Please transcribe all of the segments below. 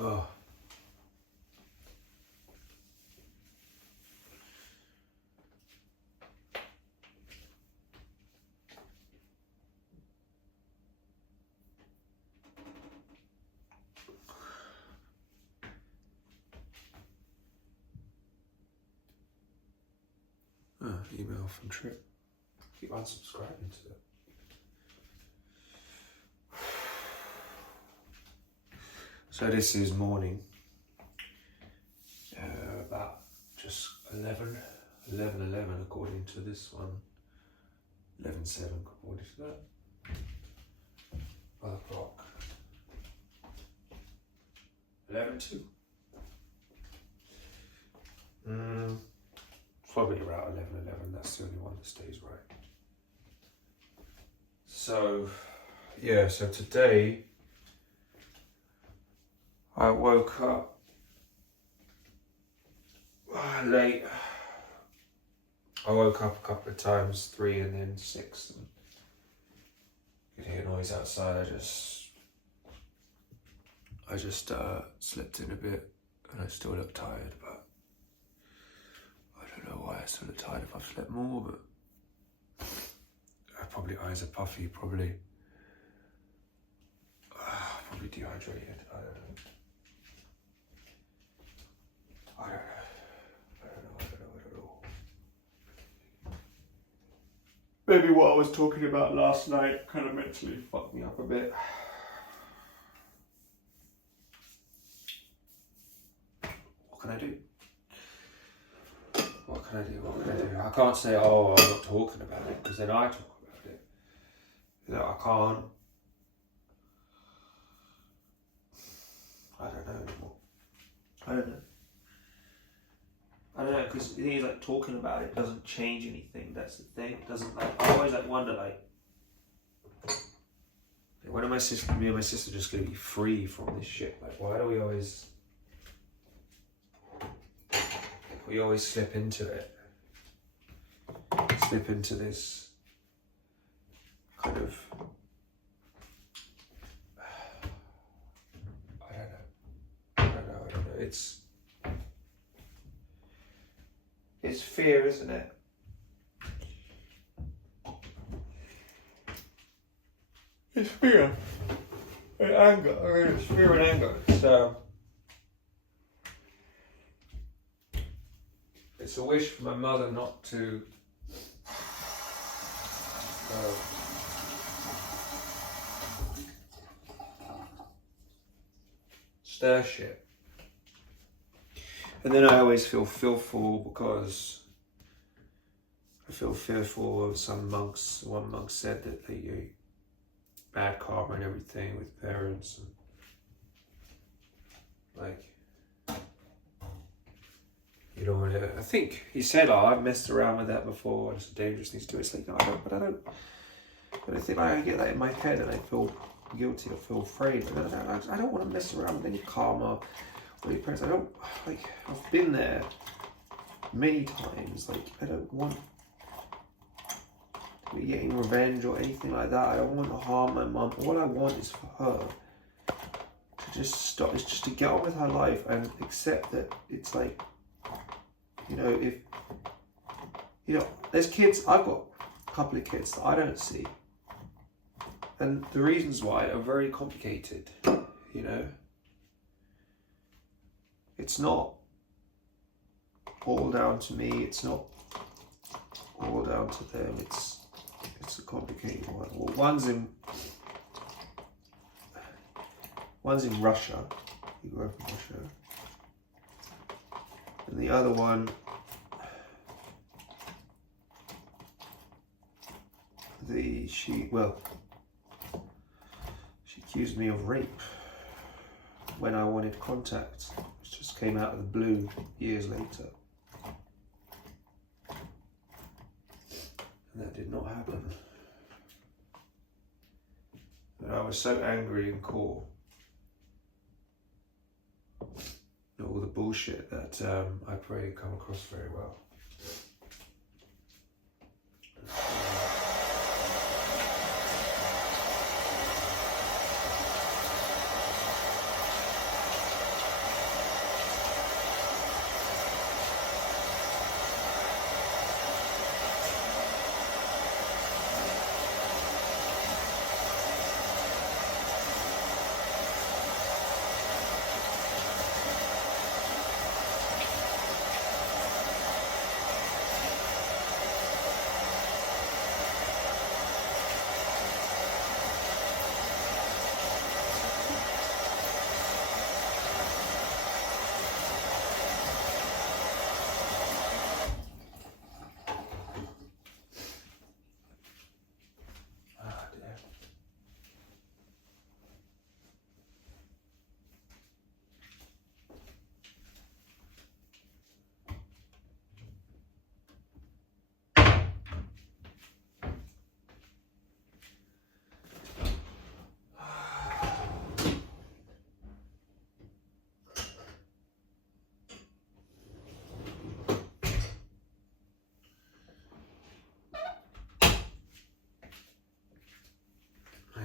Oh. Email from Trip. Keep unsubscribing to it. So this is morning. About just 11 according to this one. 11:07 according to that. 1 o'clock. 11:02. Probably around 11:11. That's the only one that stays right. So, yeah. So today, I woke up late. I woke up a couple of times, 3 and then 6. And could hear noise outside. I just slept in a bit, and I still look tired, but I don't know why I still look tired if I've slept more, but probably eyes are puffy, probably dehydrated, I don't know at all. Maybe what I was talking about last night kind of mentally fucked me up a bit. What can I do? I can't say, oh, I'm not talking about it, because then I talk about it. You know, I can't. I don't know anymore. I don't know, because the thing is, like, talking about it doesn't change anything. That's the thing. It doesn't, like, I always, like, wonder, like, when am me and my sister just going to be free from this shit? Like, why do we always slip into it? Slip into this kind of, I don't know. It's fear, isn't it? It's fear and anger. It's fear and anger. It's a wish for my mother not to stir shit. And then I always feel fearful because I feel fearful of some monks. One monk said that they get bad karma and everything with parents. And like, you don't want to, I think he said, oh, I've messed around with that before and it's a dangerous thing to do. It's like, no, I don't think I get that in my head and I feel guilty, I feel afraid. But I don't want to mess around with any karma or any parents. I've been there many times. Like, I don't want to be getting revenge or anything like that. I don't want to harm my mum. All I want is for her to just stop, it's just to get on with her life and accept that it's like, you know, if, you know, there's kids, I've got a couple of kids that I don't see. And the reasons why are very complicated, you know. It's not all down to me, it's not all down to them, it's a complicated one. Well, one's in Russia, he grew up in Russia. And the other one, she accused me of rape when I wanted contact, which just came out of the blue years later. And that did not happen. And I was so angry and cool. All the bullshit that I pray come across very well.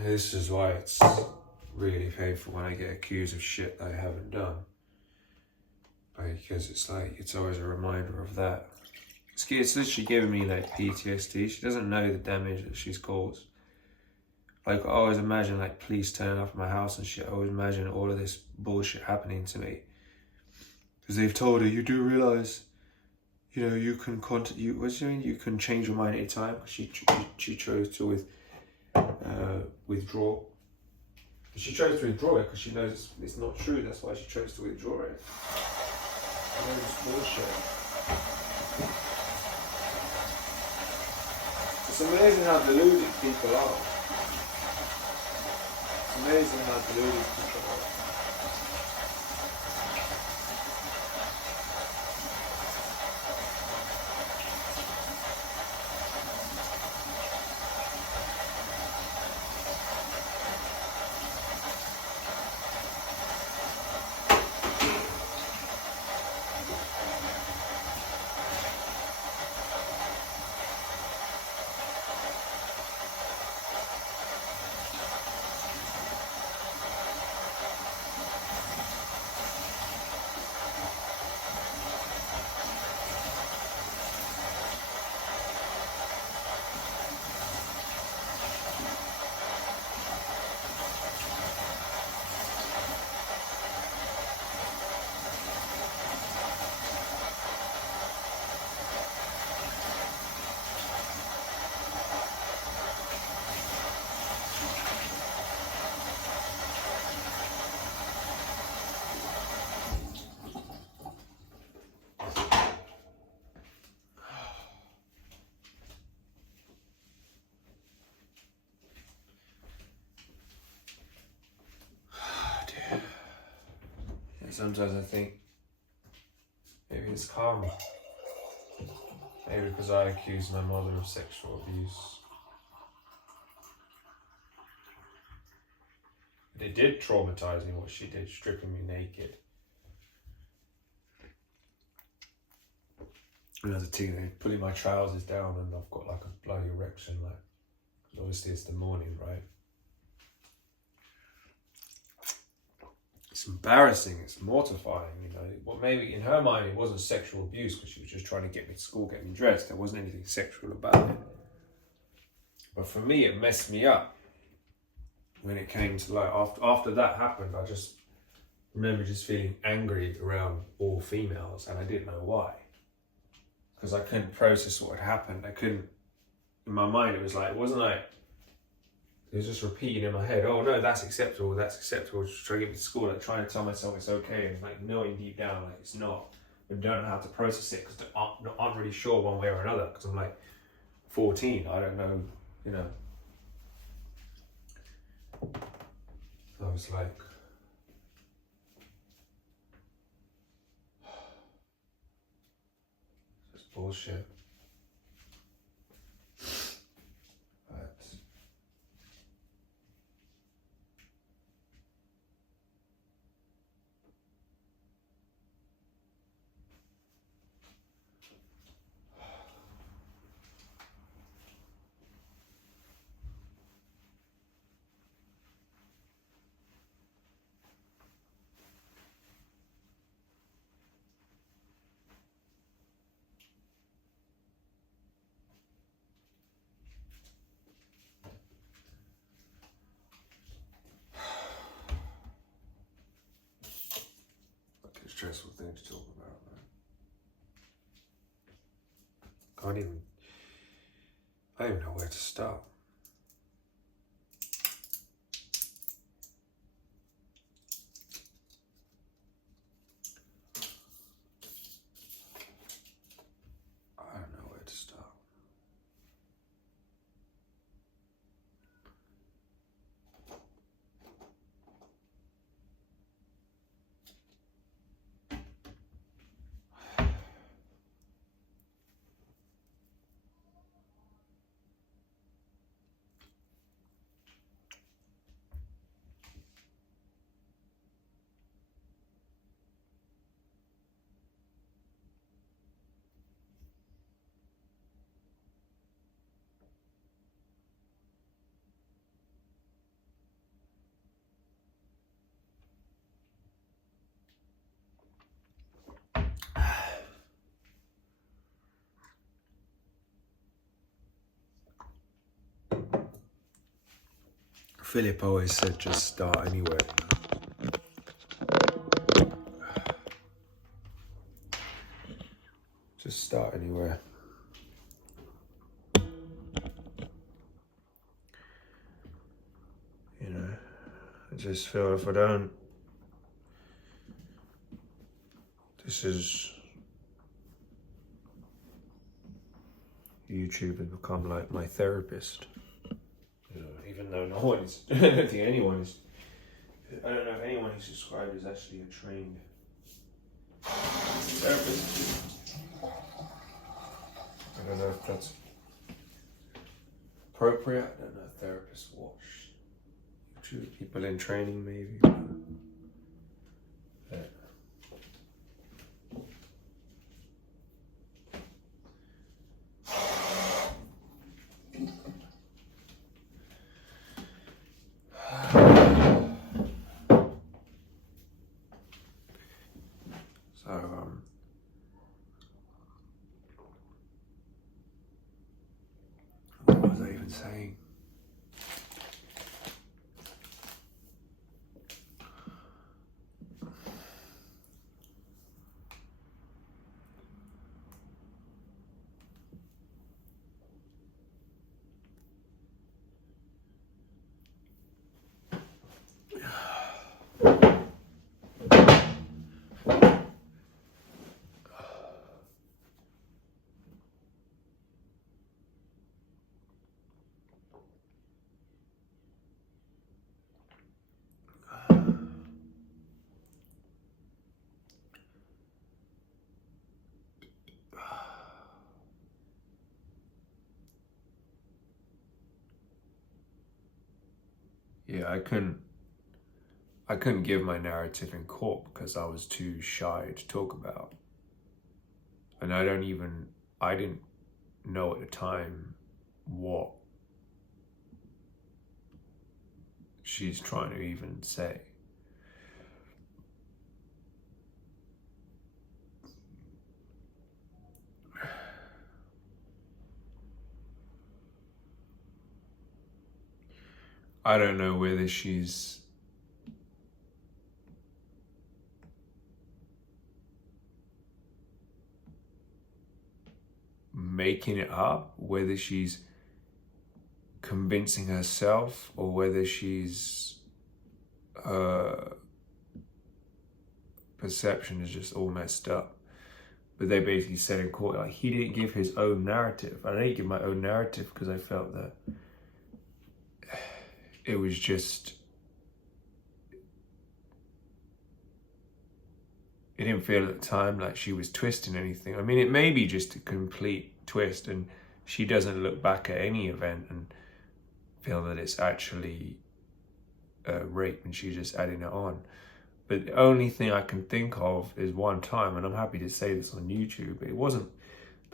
This is why it's really painful when I get accused of shit I haven't done. Because it's like, it's always a reminder of that. It's literally giving me like PTSD. She doesn't know the damage that she's caused. Like, I always imagine like police turning up at my house and shit. I always imagine all of this bullshit happening to me. Because they've told her, you do realise, you know, you can you can change your mind anytime. She chose to withdraw. She chose to withdraw it because she knows it's not true. That's why she chose to withdraw it. I know it's bullshit. It's amazing how deluded people are. It's amazing how deluded people are. Sometimes I think maybe it's karma. Maybe because I accused my mother of sexual abuse. But it did traumatize me what she did, stripping me naked. And as a teenager, pulling my trousers down and I've got like a bloody erection, like, obviously it's the morning, right? It's embarrassing, it's mortifying, you know. Well, maybe in her mind it wasn't sexual abuse because she was just trying to get me to school, get me dressed. There wasn't anything sexual about it. But for me, it messed me up. When it came to like, after that happened, I just remember just feeling angry around all females and I didn't know why. Because I couldn't process what had happened. I couldn't, in my mind it was like, it wasn't like, it was just repeating in my head, oh no, that's acceptable, just trying to get me to school, like trying to tell myself it's okay, and like knowing deep down like it's not. I don't know how to process it because I aren't really sure one way or another because I'm like 14, I don't know, you know. I was like, it's bullshit. But stressful thing to talk about, man. I don't even know where to start. I don't know where to start. Philip always said just start anywhere. Just start anywhere. You know, I just feel if I don't, this is, YouTube has become like my therapist. You know, even though no one is, I don't think anyone is, I don't know if anyone who's subscribed is actually a trained therapist. I don't know if that's appropriate. I don't know if therapists watch YouTube, people in training maybe. But so, what was I even saying? Yeah, I couldn't give my narrative in court because I was too shy to talk about. And I didn't know at the time what she's trying to even say. I don't know whether she's making it up, whether she's convincing herself, or whether she's perception is just all messed up. But they basically said in court, like, he didn't give his own narrative. I didn't give my own narrative because I felt that it was just, it didn't feel at the time like she was twisting anything. I mean, it may be just a complete twist and she doesn't look back at any event and feel that it's actually rape and she's just adding it on. But the only thing I can think of is one time, and I'm happy to say this on YouTube, it wasn't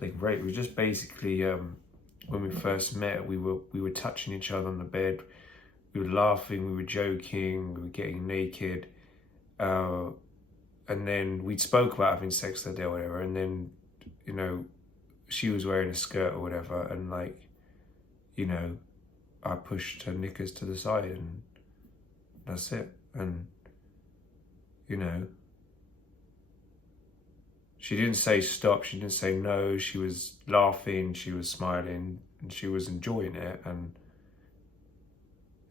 like rape. It was just basically when we first met, we were touching each other on the bed, we were laughing, we were joking, we were getting naked, and then we spoke about having sex that day or whatever, and then, you know, she was wearing a skirt or whatever, and like, you know, I pushed her knickers to the side and that's it. And, you know, she didn't say stop, she didn't say no, she was laughing, she was smiling, and she was enjoying it. And,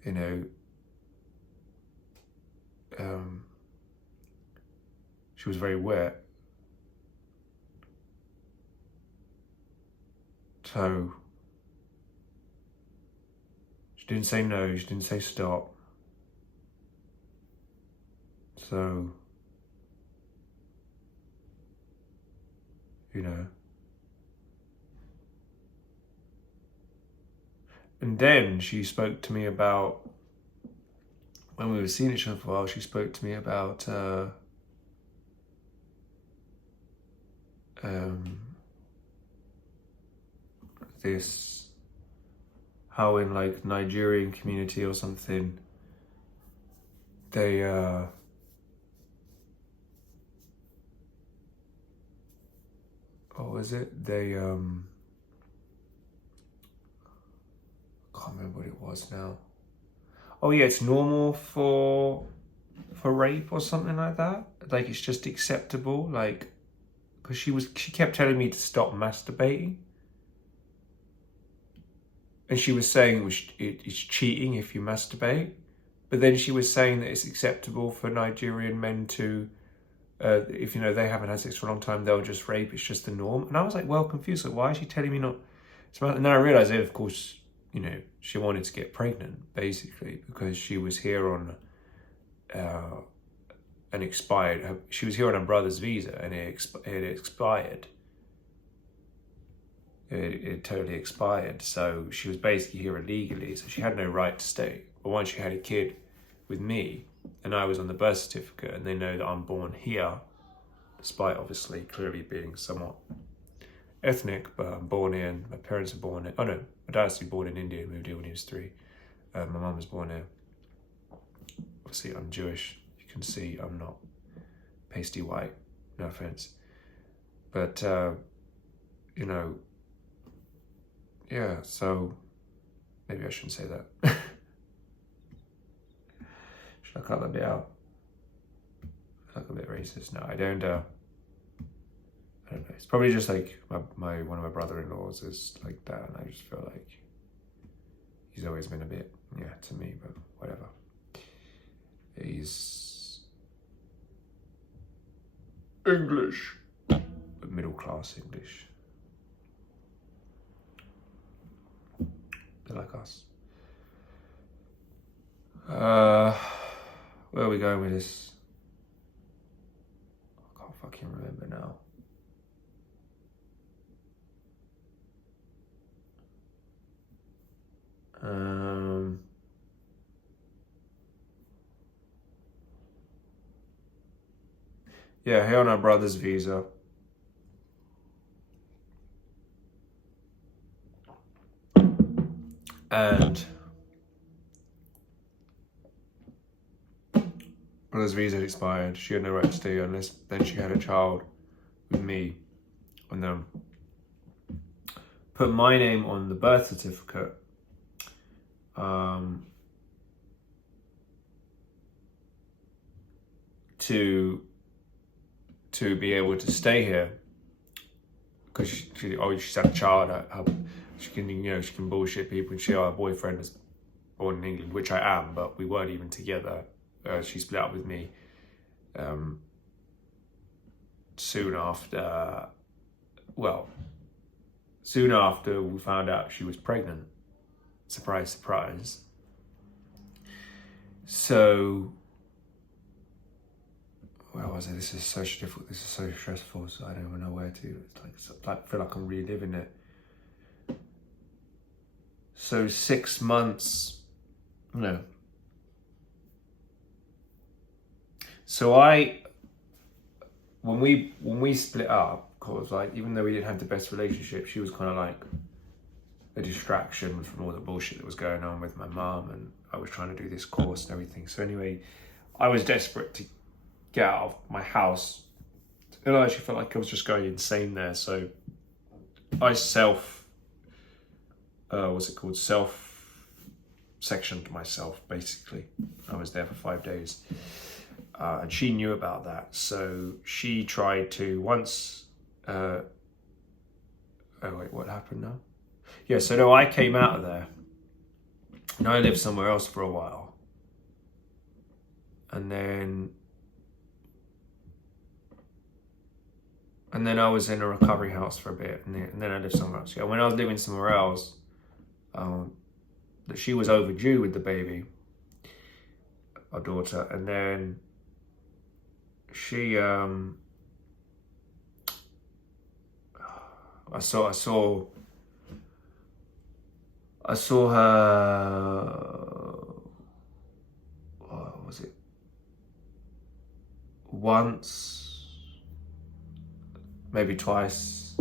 you know, she was very wet. So, she didn't say no, she didn't say stop. So, you know. And then she spoke to me about, when we were seeing each other for a while, she spoke to me about this, how in like Nigerian community or something, they what was it? They can't remember what it was now. oh yeah, it's normal for rape or something like that. Like it's just acceptable. Like, because she kept telling me to stop masturbating, and she was saying it's cheating if you masturbate. But then she was saying that it's acceptable for Nigerian men to, if they haven't had sex for a long time, they'll just rape. It's just the norm. And I was like, well, confused. Like, why is she telling me not? And then I realized that, of course, she wanted to get pregnant, basically, because she was here on an expired. She was here on her brother's visa, and it expired. It totally expired. So she was basically here illegally. So she had no right to stay. But once she had a kid with me, and I was on the birth certificate, and they know that I'm born here, despite obviously clearly being somewhat ethnic, but I'm born here, and my parents are born here. Oh no, my dad's actually born in India, moved here when he was 3. My mum was born here. Obviously I'm Jewish, you can see I'm not pasty white, no offense. But, yeah, so maybe I shouldn't say that. Should I cut that bit out? I look a bit racist. No, I don't know. It's probably just like one of my brother-in-laws is like that, and I just feel like he's always been a bit, to me, but whatever. He's English, but middle-class English. They're like us. Where are we going with this? I can't fucking remember now. Yeah, here on our brother's visa. And brother's visa had expired. She had no right to stay unless then she had a child with me. And then put my name on the birth certificate. To be able to stay here, because she's had a child. She can bullshit people, and her boyfriend was born in England, which I am, but we weren't even together. She split up with me soon after we found out she was pregnant. Surprise, surprise. So, where was it? This is so difficult. This is so stressful. So I don't even know where to. It's like I feel like I'm reliving it. So 6 months. No. So when we split up, cause like even though we didn't have the best relationship, she was kind of like a distraction from all the bullshit that was going on with my mom, and I was trying to do this course and everything. So anyway, I was desperate to get out of my house, and I actually felt like I was just going insane there. So I self-sectioned myself, basically. I was there for 5 days. And she knew about that. So she tried to once... oh wait, what happened now? Yeah, so no, I came out of there. And I lived somewhere else for a while. And then I was in a recovery house for a bit, and then I lived somewhere else. Yeah, when I was living somewhere else, that she was overdue with the baby, our daughter, and then she, I saw her. What was it? Once. Maybe twice.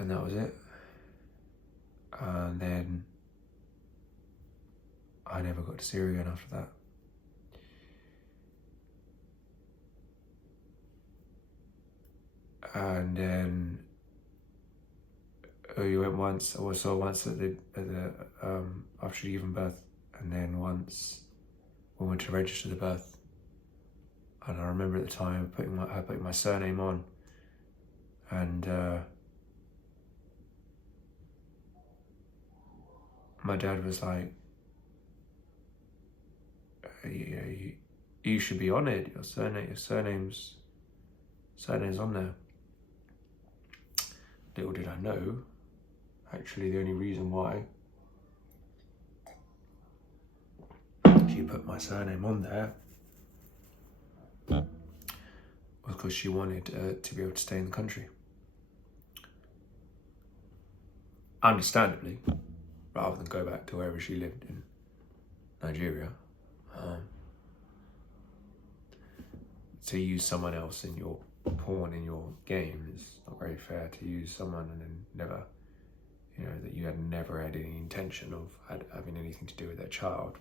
And that was it. And then I never got to see her again after that. And then you went once, or saw once at the after she'd given birth, and then once we went to register the birth. And I remember at the time putting my surname on, and my dad was like, you should be on it. Your surname's on there. Little did I know, actually the only reason why she put my surname on there was because she wanted to be able to stay in the country. Understandably, rather than go back to wherever she lived in Nigeria. To use someone else in your pawn in your game is not very fair. To use someone and then never, that you had never had any intention of having anything to do with their child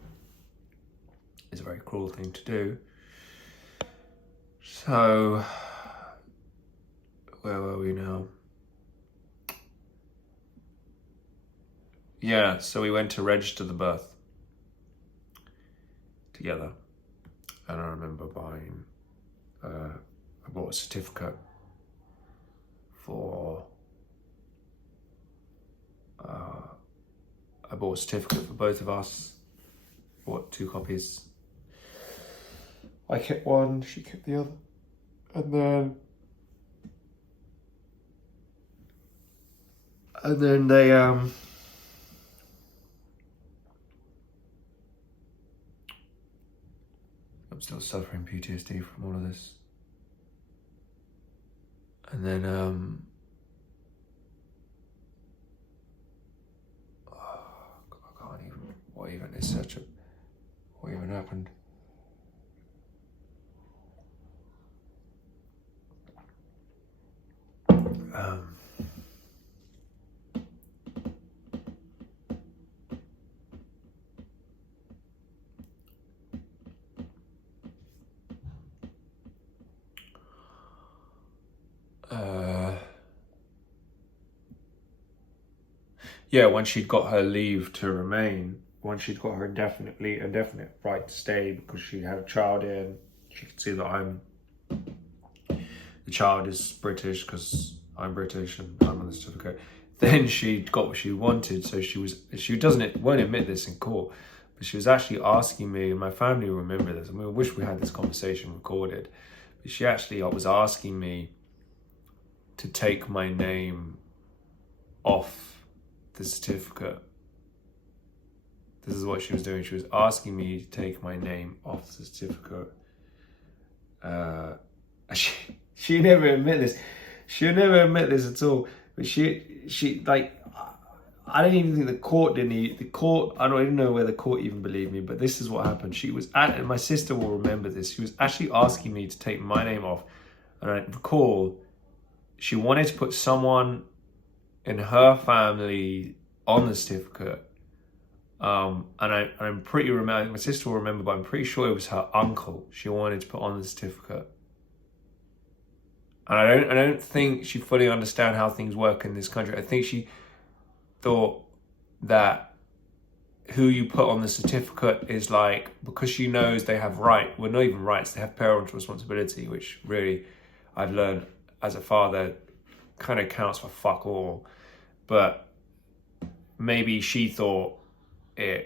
is a very cruel thing to do. So, where were we now? Yeah, so we went to register the birth together, and I remember buying I bought a certificate for both of us. Bought 2 copies. I kept one, she kept the other, and then they I'm still suffering PTSD from all of this. And then I can't even, what even happened? Yeah, once she'd got her leave to remain, once she'd got her indefinite right to stay because she had a child in, she could see that the child is British because I'm British and I'm on the certificate. Then she got what she wanted, so won't admit this in court, but she was actually asking me, and my family will remember this, I mean, I wish we had this conversation recorded, but she actually was asking me to take my name off the certificate. This is what she was doing. She was asking me to take my name off the certificate. She never admit this. She'll never admit this at all. But she like, I don't even think the court I don't even know where the court even believed me, but this is what happened. And my sister will remember this. She was actually asking me to take my name off. And I recall she wanted to put someone in her family on the certificate. And I'm pretty remember, my sister will remember, but I'm pretty sure it was her uncle she wanted to put on the certificate. And I don't think she fully understand how things work in this country. I think she thought that who you put on the certificate is like, because she knows they have not even rights, they have parental responsibility, which really I've learned as a father kind of counts for fuck all. But maybe she thought I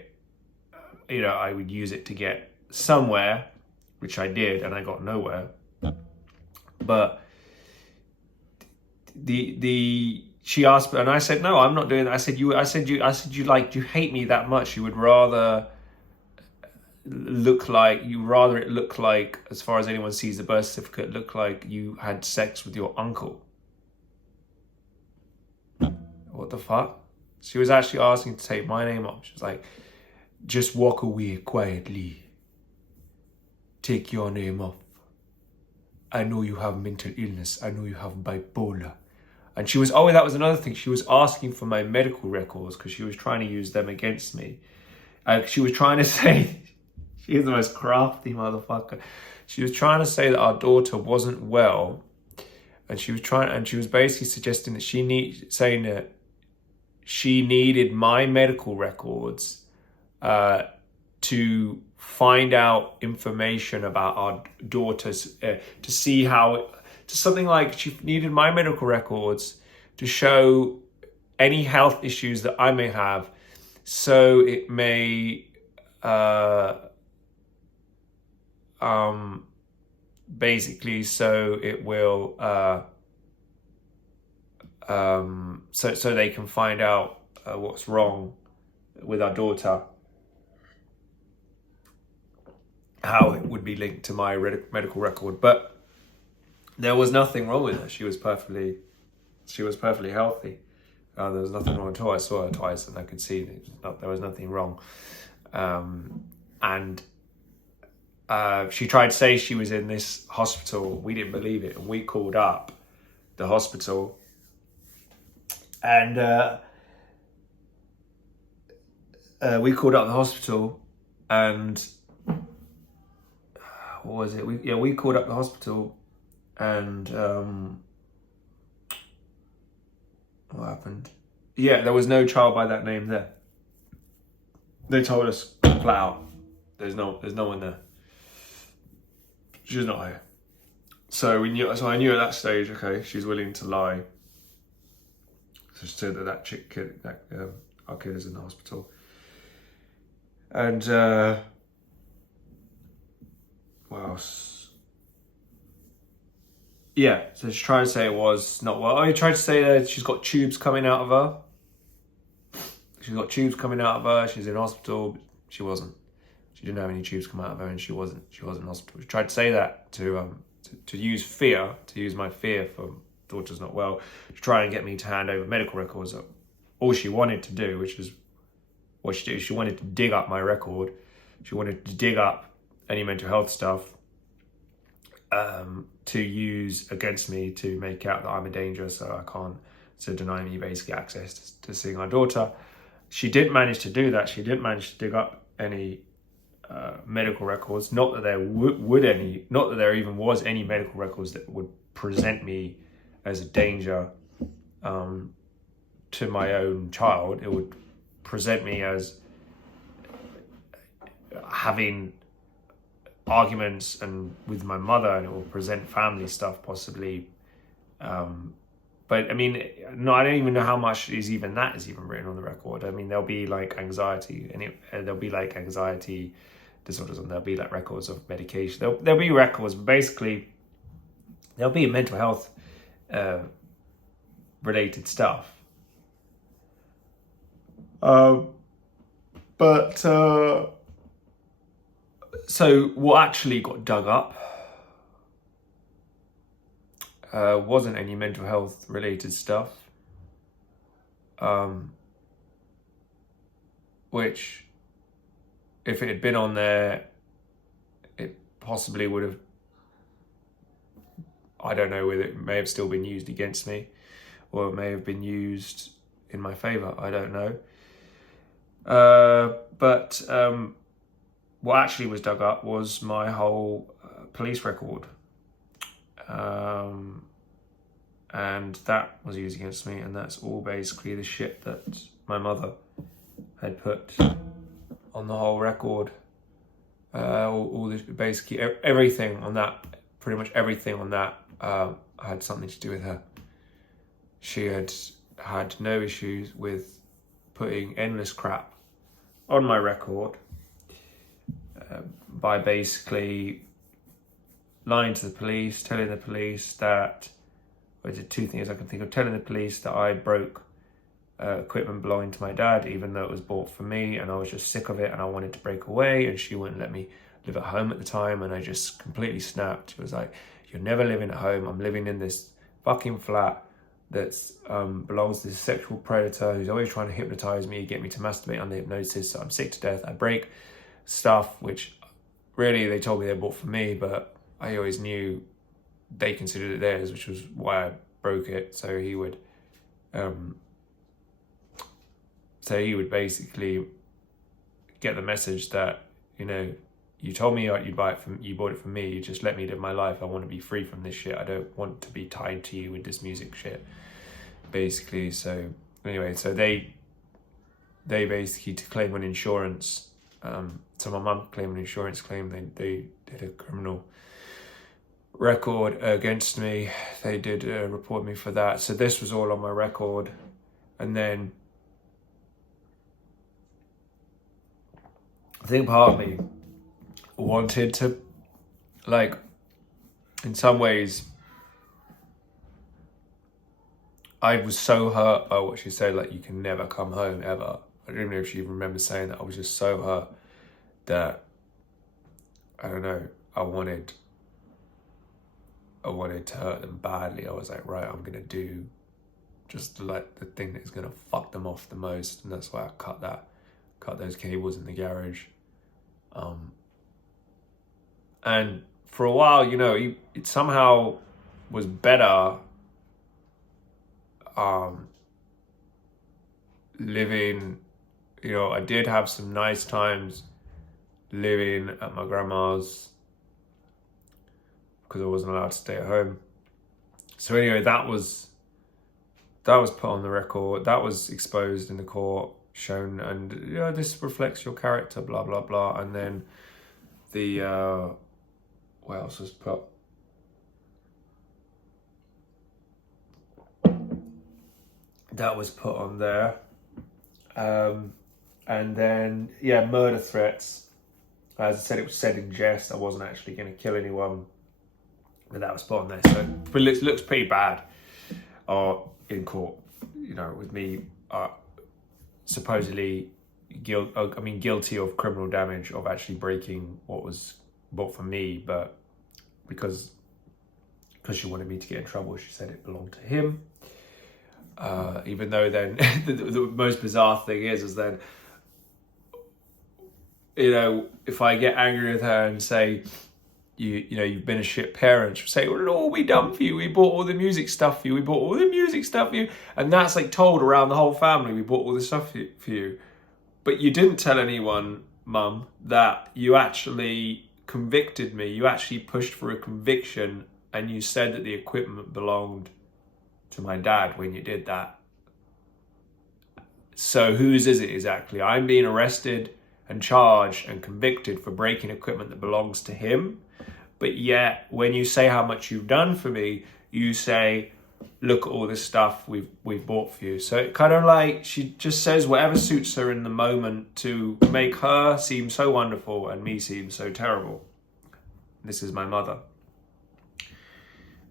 would use it to get somewhere, which I did, and I got nowhere. But she asked, and I said, no, I'm not doing that. I said, you hate me that much. You would rather it look like, as far as anyone sees the birth certificate, look like you had sex with your uncle. What the fuck? She was actually asking to take my name off. She was like, just walk away quietly. Take your name off. I know you have mental illness. I know you have bipolar. And she was, that was another thing. She was asking for my medical records because she was trying to use them against me. She was trying to say, she is the most crafty motherfucker. She was trying to say that our daughter wasn't well. and she was basically suggesting that saying that she needed my medical records to find out information about our daughters, to see how, to something like she needed my medical records to show any health issues that I may have, so it may basically so it will so they can find out what's wrong with our daughter, how it would be linked to my medical record. But there was nothing wrong with her. She was perfectly healthy. There was nothing wrong at all. I saw her twice and I could see there was nothing wrong. And she tried to say she was in this hospital. We didn't believe it, and we called up the hospital, and we called up the hospital, and what was it? We called up the hospital, and what happened? Yeah, there was no child by that name there. They told us flat out, there's no one there. She's not here. So I knew at that stage, okay, she's willing to lie. So she said that our kid is in the hospital. And what else? Yeah, so she tried to say it was not well. I tried to say that she's got tubes coming out of her. She's got tubes coming out of her. She's in hospital. She wasn't. She didn't have any tubes come out of her, and she wasn't in hospital. She tried to say that to use my fear for daughter's not well, to try and get me to hand over medical records. All she wanted to do, which is what she did, she wanted to dig up my record. She wanted to dig up any mental health stuff to use against me, to make out that I'm a danger, to deny me basically access to seeing our daughter. She didn't manage to do that. She didn't manage to dig up any medical records. Not that there not that there even was any medical records that would present me as a danger to my own child. It would present me as having arguments and with my mother, and it will present family stuff possibly. But I mean, no, I don't even know how much is even written on the record. I mean, there'll be like anxiety, and there'll be like anxiety disorders, and there'll be like records of medication. There'll be records, but basically there'll be mental health related stuff. So what actually got dug up wasn't any mental health related stuff, which if it had been on there, it possibly would have, I don't know whether it may have still been used against me, or it may have been used in my favour, I don't know. But what actually was dug up was my whole police record. And that was used against me, and that's all basically the shit that my mother had put on the whole record. All this, basically everything on that, pretty much everything on that had something to do with her. She had no issues with putting endless crap on my record by basically lying to the police, telling the police that, I did two things I can think of, telling the police that I broke equipment belonging to my dad, even though it was bought for me, and I was just sick of it and I wanted to break away, and she wouldn't let me live at home at the time, and I just completely snapped. She was like, "You're never living at home. I'm living in this fucking flat that belongs to this sexual predator who's always trying to hypnotize me, get me to masturbate under hypnosis, so I'm sick to death. I break stuff which really they told me they bought for me, but I always knew they considered it theirs, which was why I broke it." So he would basically get the message that, you know, you told me you bought it from me. Just let me live my life. I want to be free from this shit. I don't want to be tied to you with this music shit, basically. So anyway, so they basically, to claim an insurance, so my mum claimed an insurance claim. They did a criminal record against me. They did report me for that. So this was all on my record. And then I think part of me wanted to, like, in some ways, I was so hurt by what she said, like, you can never come home ever. I don't know if she even remembers saying that. I was just so hurt that, I don't know, I wanted to hurt them badly. I was like, right, I'm gonna do just like the thing that's gonna fuck them off the most, and that's why I cut those cables in the garage. And for a while, you know, it somehow was better living, you know, I did have some nice times living at my grandma's because I wasn't allowed to stay at home. So anyway, that was put on the record, that was exposed in the court, shown, and you know, this reflects your character, blah blah blah. And then the what else was put? That was put on there. And then, yeah, murder threats. As I said, it was said in jest. I wasn't actually going to kill anyone, but that was put on there. So it looks pretty bad in court, you know, with me supposedly guilty of criminal damage, of actually breaking what was bought for me, but because she wanted me to get in trouble, she said it belonged to him. Even though then the most bizarre thing is then, you know, if I get angry with her and say, you know, you've been a shit parent, she'll say, well, look all we done for you. We bought all the music stuff for you. We bought all the music stuff for you. And that's like told around the whole family. We bought all the stuff for you. But you didn't tell anyone, Mum, that you actually convicted me. You actually pushed for a conviction, and you said that the equipment belonged to my dad when you did that. So whose is it exactly? I'm being arrested and charged and convicted for breaking equipment that belongs to him. But yet, when you say how much you've done for me, you say, look at all this stuff we've bought for you. So it kind of like, she just says whatever suits her in the moment to make her seem so wonderful and me seem so terrible. This is my mother.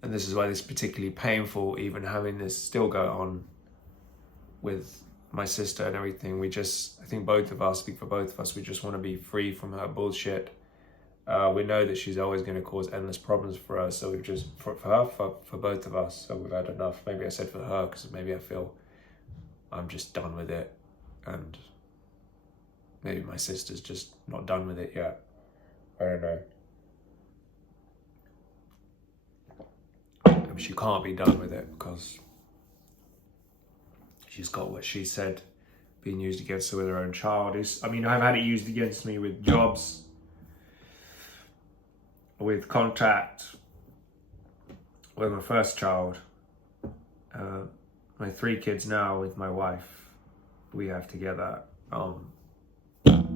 And this is why this is particularly painful, even having this still go on with my sister and everything. I think both of us, speak for both of us, we just want to be free from her bullshit. We know that she's always going to cause endless problems for us, so we've just, for both of us, so we've had enough. Maybe I said for her, because maybe I feel I'm just done with it, and maybe my sister's just not done with it yet. I don't know. She can't be done with it because she's got what she said being used against her with her own child. I've had it used against me with jobs, with contact, with my first child, my 3 kids now with my wife we have together. That's one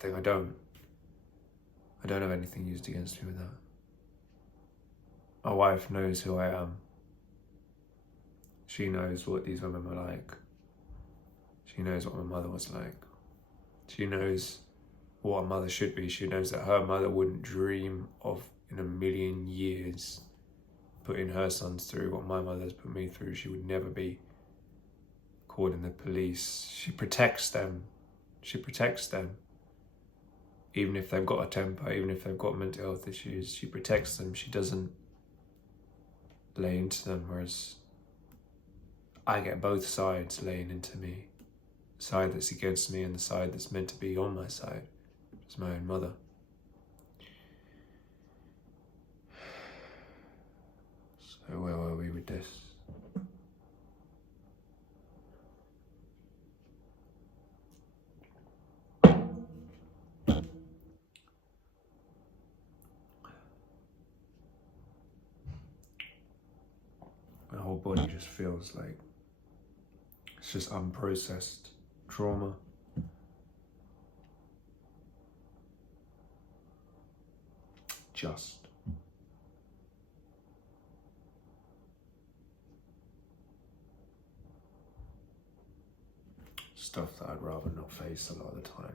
thing I don't have anything used against me with that. My wife knows who I am. She knows what these women were like. She knows what my mother was like. She knows what a mother should be. She knows that her mother wouldn't dream of in a million years putting her sons through what my mother's put me through. She would never be calling the police. She protects them. She protects them. Even if they've got a temper, even if they've got mental health issues, she protects them. She doesn't lay into them, whereas I get both sides laying into me. The side that's against me and the side that's meant to be on my side. It's my own mother. So where were we with this? whole body just feels like it's just unprocessed trauma. Just. Stuff that I'd rather not face a lot of the time.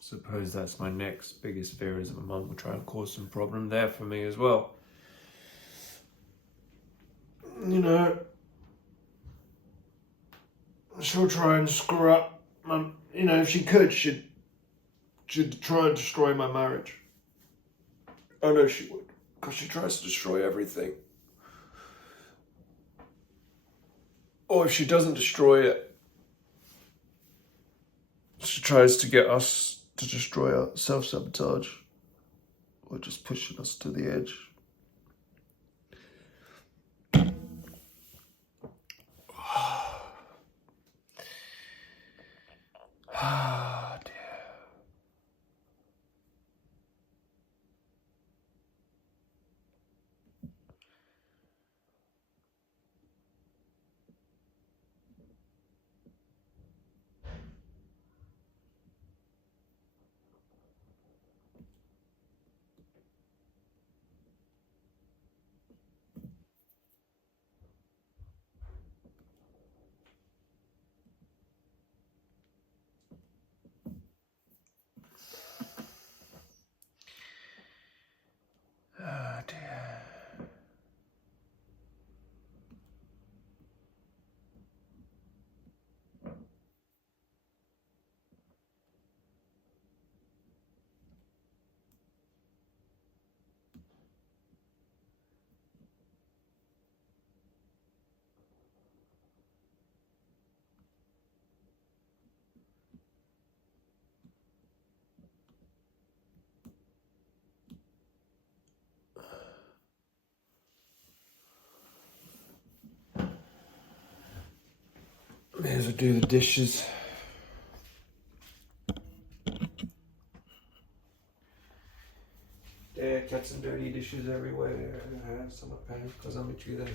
Suppose that's my next biggest fear, is that my mum will try and cause some problem there for me as well. You know, she'll try and screw up. You know, if she could, she'd try and destroy my marriage. I know she would, because she tries to destroy everything. Or if she doesn't destroy it, she tries to get us to destroy our self-sabotage, or just pushing us to the edge. Ah, dear. Ah, dear. May as well do the dishes. Dad got some dirty dishes everywhere. Some of panic because I'm with you there.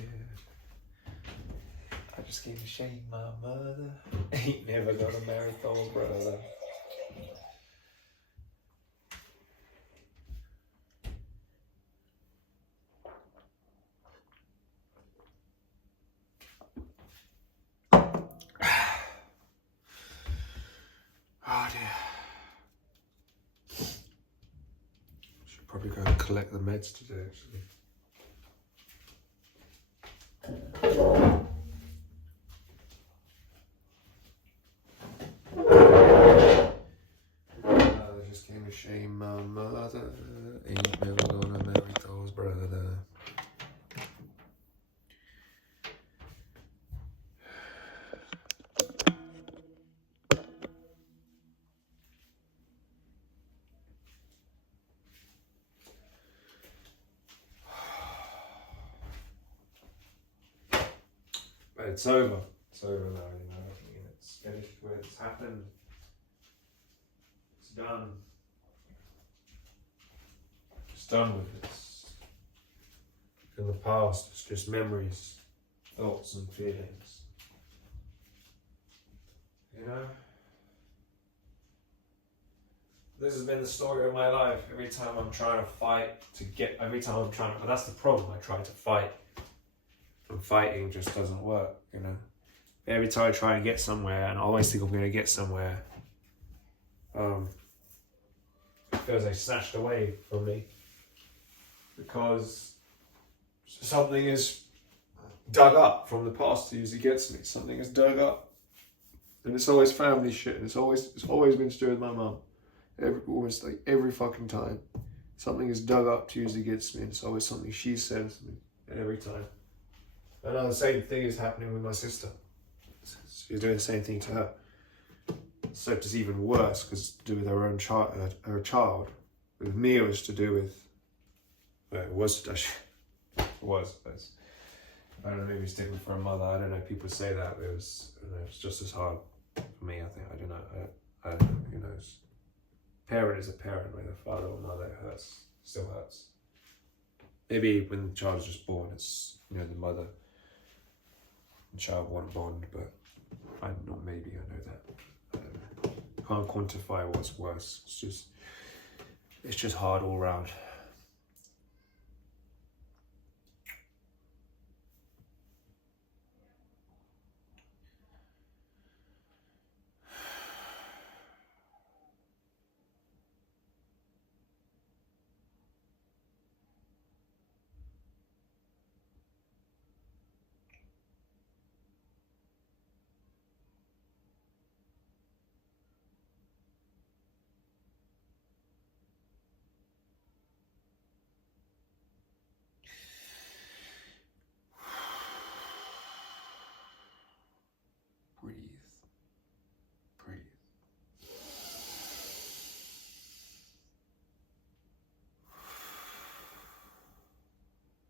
I just came to shame my mother. Ain't never gonna marry Thor's brother. Oh dear. Should probably go and collect the meds today, actually. I just came to shame my mother. Ain't never gonna marry Thor's brother. But it's over. It's over now, you know. I mean, it's finished where it's happened. It's done. It's done with it. It's in the past. It's just memories, thoughts and feelings. You know? This has been the story of my life. Every time I'm trying to fight but that's the problem. I try to fight. And fighting just doesn't work, you know. Every time I try and get somewhere, and I always think I'm going to get somewhere, it feels like snatched away from me. Because something is dug up from the past that usually gets me. Something is dug up. And it's always family shit. And it's always been to do with my mum. Almost like every fucking time. Something is dug up to usually gets me. And it's always something she says to me. Every time. And now the same thing is happening with my sister. She's doing the same thing to her. Except it's even worse because it's to do with her own child. With me, it was to do with. Well, it was. It was. I don't know. Maybe it's different for a mother. I don't know. People say that, but it was. I don't know, it's just as hard for me. I think. I don't know. I don't know. Who knows? Parent is a parent. Whether father or mother, it hurts. Still hurts. Maybe when the child is just born, it's the mother and child one bond, but not maybe. I know that. I don't know. Can't quantify what's worse. It's just hard all round. Breathe.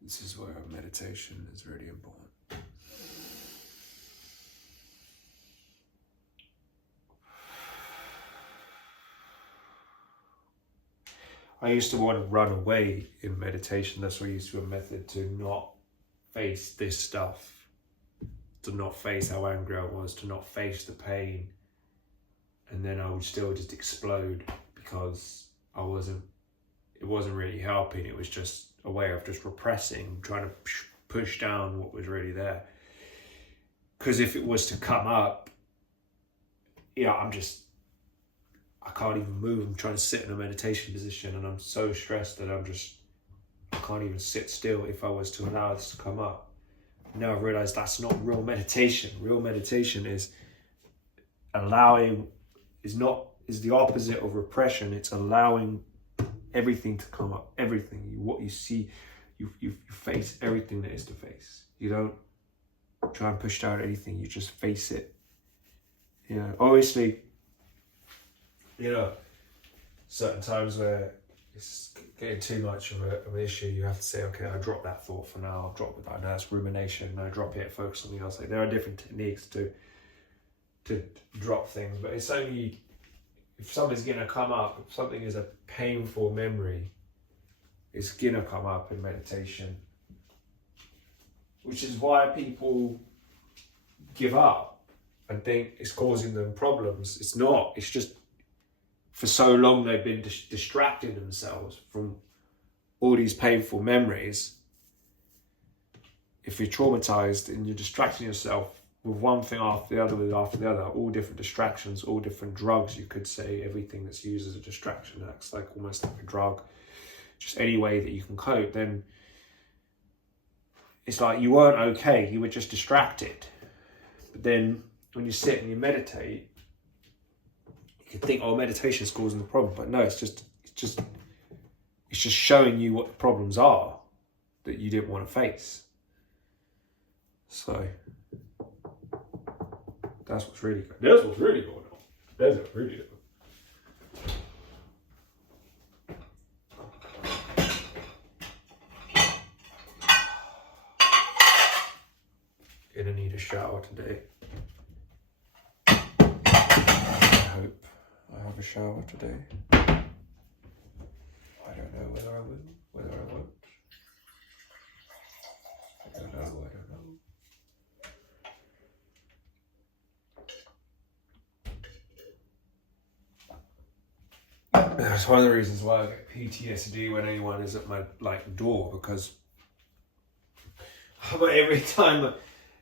This is where meditation is really important. I used to want to run away in meditation. That's why I used to a method to not face this stuff, to not face how angry I was, to not face the pain. And then I would still just explode because it wasn't really helping. It was just a way of just repressing, trying to push down what was really there. Because if it was to come up, I can't even move. I'm trying to sit in a meditation position and I'm so stressed that I can't even sit still if I was to allow this to come up. Now I've realized that's not real meditation. Real meditation is is the opposite of repression. It's allowing everything to come up. Everything. What you see, you face everything that is to face. You don't try and push down anything. You just face it. Obviously, certain times where it's getting too much of an issue, you have to say, okay, I drop that thought for now. I'll drop it. I know that's rumination. I drop it. Focus on something else. Like, there are different techniques to drop things, but it's only if something's gonna come up. If something is a painful memory, it's gonna come up in meditation, which is why people give up and think it's causing them problems. It's not. It's just for so long they've been distracting themselves from all these painful memories. If you're traumatized and you're distracting yourself with one thing after the other, all different distractions, all different drugs, you could say, everything that's used as a distraction acts like almost like a drug, just any way that you can cope, then it's like you weren't okay, you were just distracted. But then when you sit and you meditate, you could think, oh, meditation is causing the problem, but no, it's just showing you what the problems are that you didn't want to face. So that's what's really going on. That's what's really going on. That's what's really going on. Gonna need a shower today. I hope I have a shower today. I don't know whether I will, whether I won't. I don't know. That's one of the reasons why I get PTSD when anyone is at my door, because every time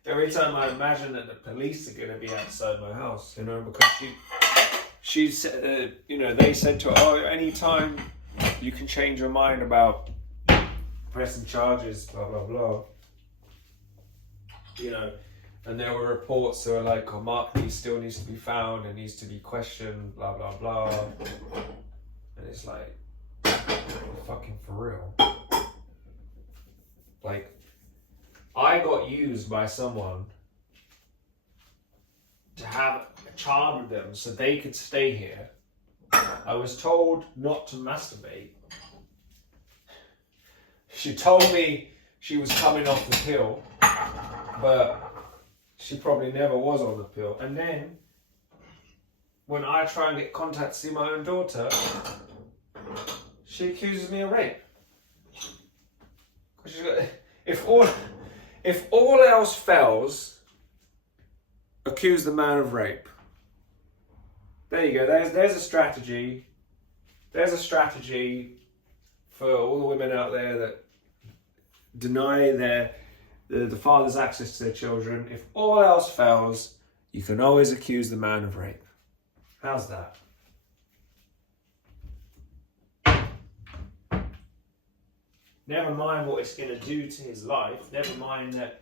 I imagine that the police are going to be outside my house, because she said, they said to her, oh, anytime you can change your mind about pressing charges, blah blah blah. And there were reports that were like, oh, Mark still needs to be found and needs to be questioned, blah blah blah. And it's like, fucking for real. Like, I got used by someone to have a child with them so they could stay here. I was told not to masturbate. She told me she was coming off the pill, but she probably never was on the pill. And then, when I try and get contact to see my own daughter, she accuses me of rape. If all else fails, accuse the man of rape. There you go. There's a strategy. There's a strategy for all the women out there that deny the father's access to their children. If all else fails, you can always accuse the man of rape. How's that? Never mind what it's going to do to his life. Never mind that,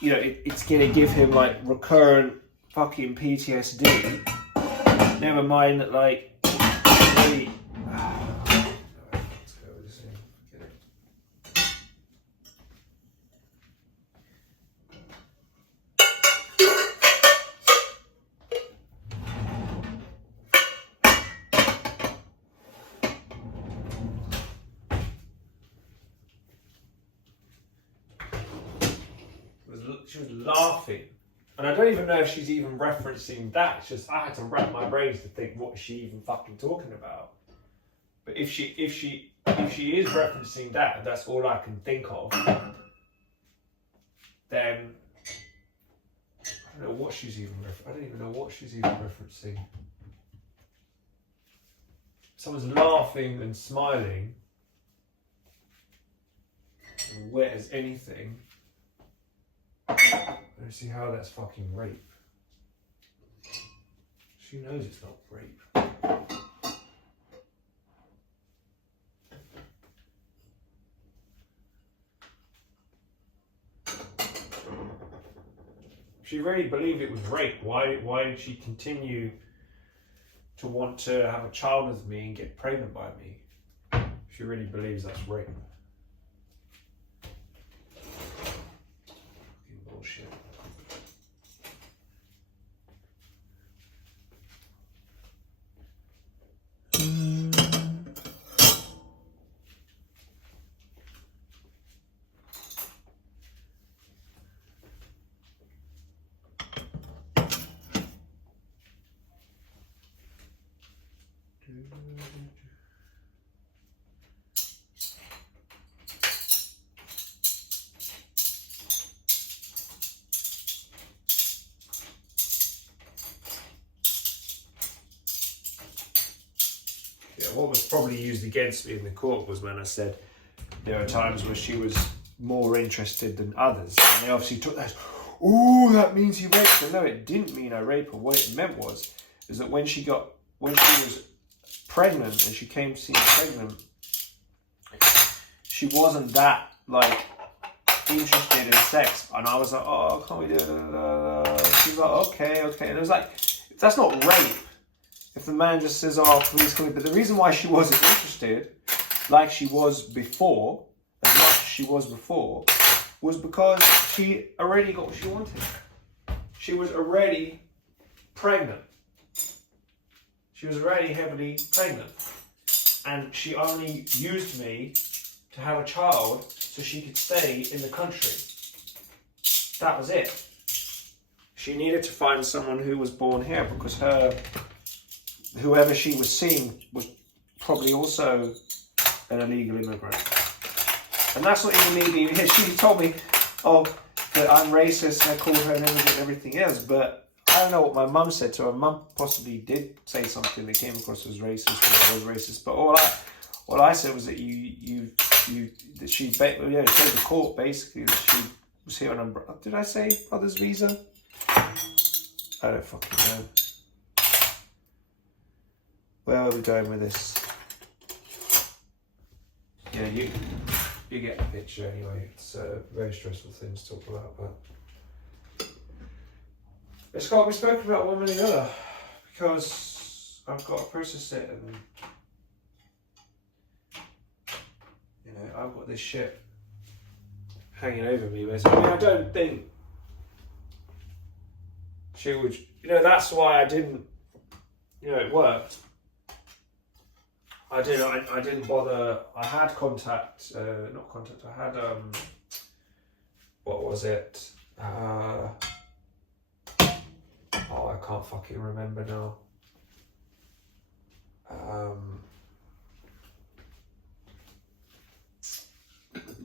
it's going to give him like recurrent fucking PTSD. Never mind that, like, really. Let's go with this thing. Forget it. She was laughing, and I don't even know if she's even referencing that. It's just I had to wrap my brains to think, what is she even fucking talking about? But if she is referencing that, and that's all I can think of, then I don't know what she's even referencing. Someone's laughing and smiling, and wet as anything. I don't see how that's fucking rape. She knows it's not rape. If she really believed it was rape, why did she continue to want to have a child with me and get pregnant by me? If she really believes that's rape. Bullshit. What was probably used against me in the court was when I said there are times where she was more interested than others. And they obviously took that, oh, that means he raped her. No, it didn't mean I raped her. What it meant was that when she was pregnant and she came to see me pregnant, she wasn't that, like, interested in sex. And I was like, oh, can't we do it? She was like, okay. And it was like, that's not rape. If the man just says, oh, please come in. But the reason why she wasn't interested, like she was before, as much as she was before, was because she already got what she wanted. She was already pregnant. She was already heavily pregnant. And she only used me to have a child so she could stay in the country. That was it. She needed to find someone who was born here because whoever she was seeing was probably also an illegal immigrant. And that's not even me being here. She told me, that I'm racist and I called her and everything else, but I don't know what my mum said to her. Mum possibly did say something that came across as racist, or was racist. But all I said was that that she told the court basically that she was here on did I say brother's visa? I don't fucking know. Where are we going with this? Yeah, you get the picture anyway. It's a very stressful thing to talk about, but it's got to be spoken about one way or the other because I've got to process it, and you know I've got this shit hanging over me. But I mean, I don't think she would. You know, that's why I didn't. You know, it worked. I didn't bother. I had contact, not contact. I had what was it? Oh, I can't fucking remember now. I can't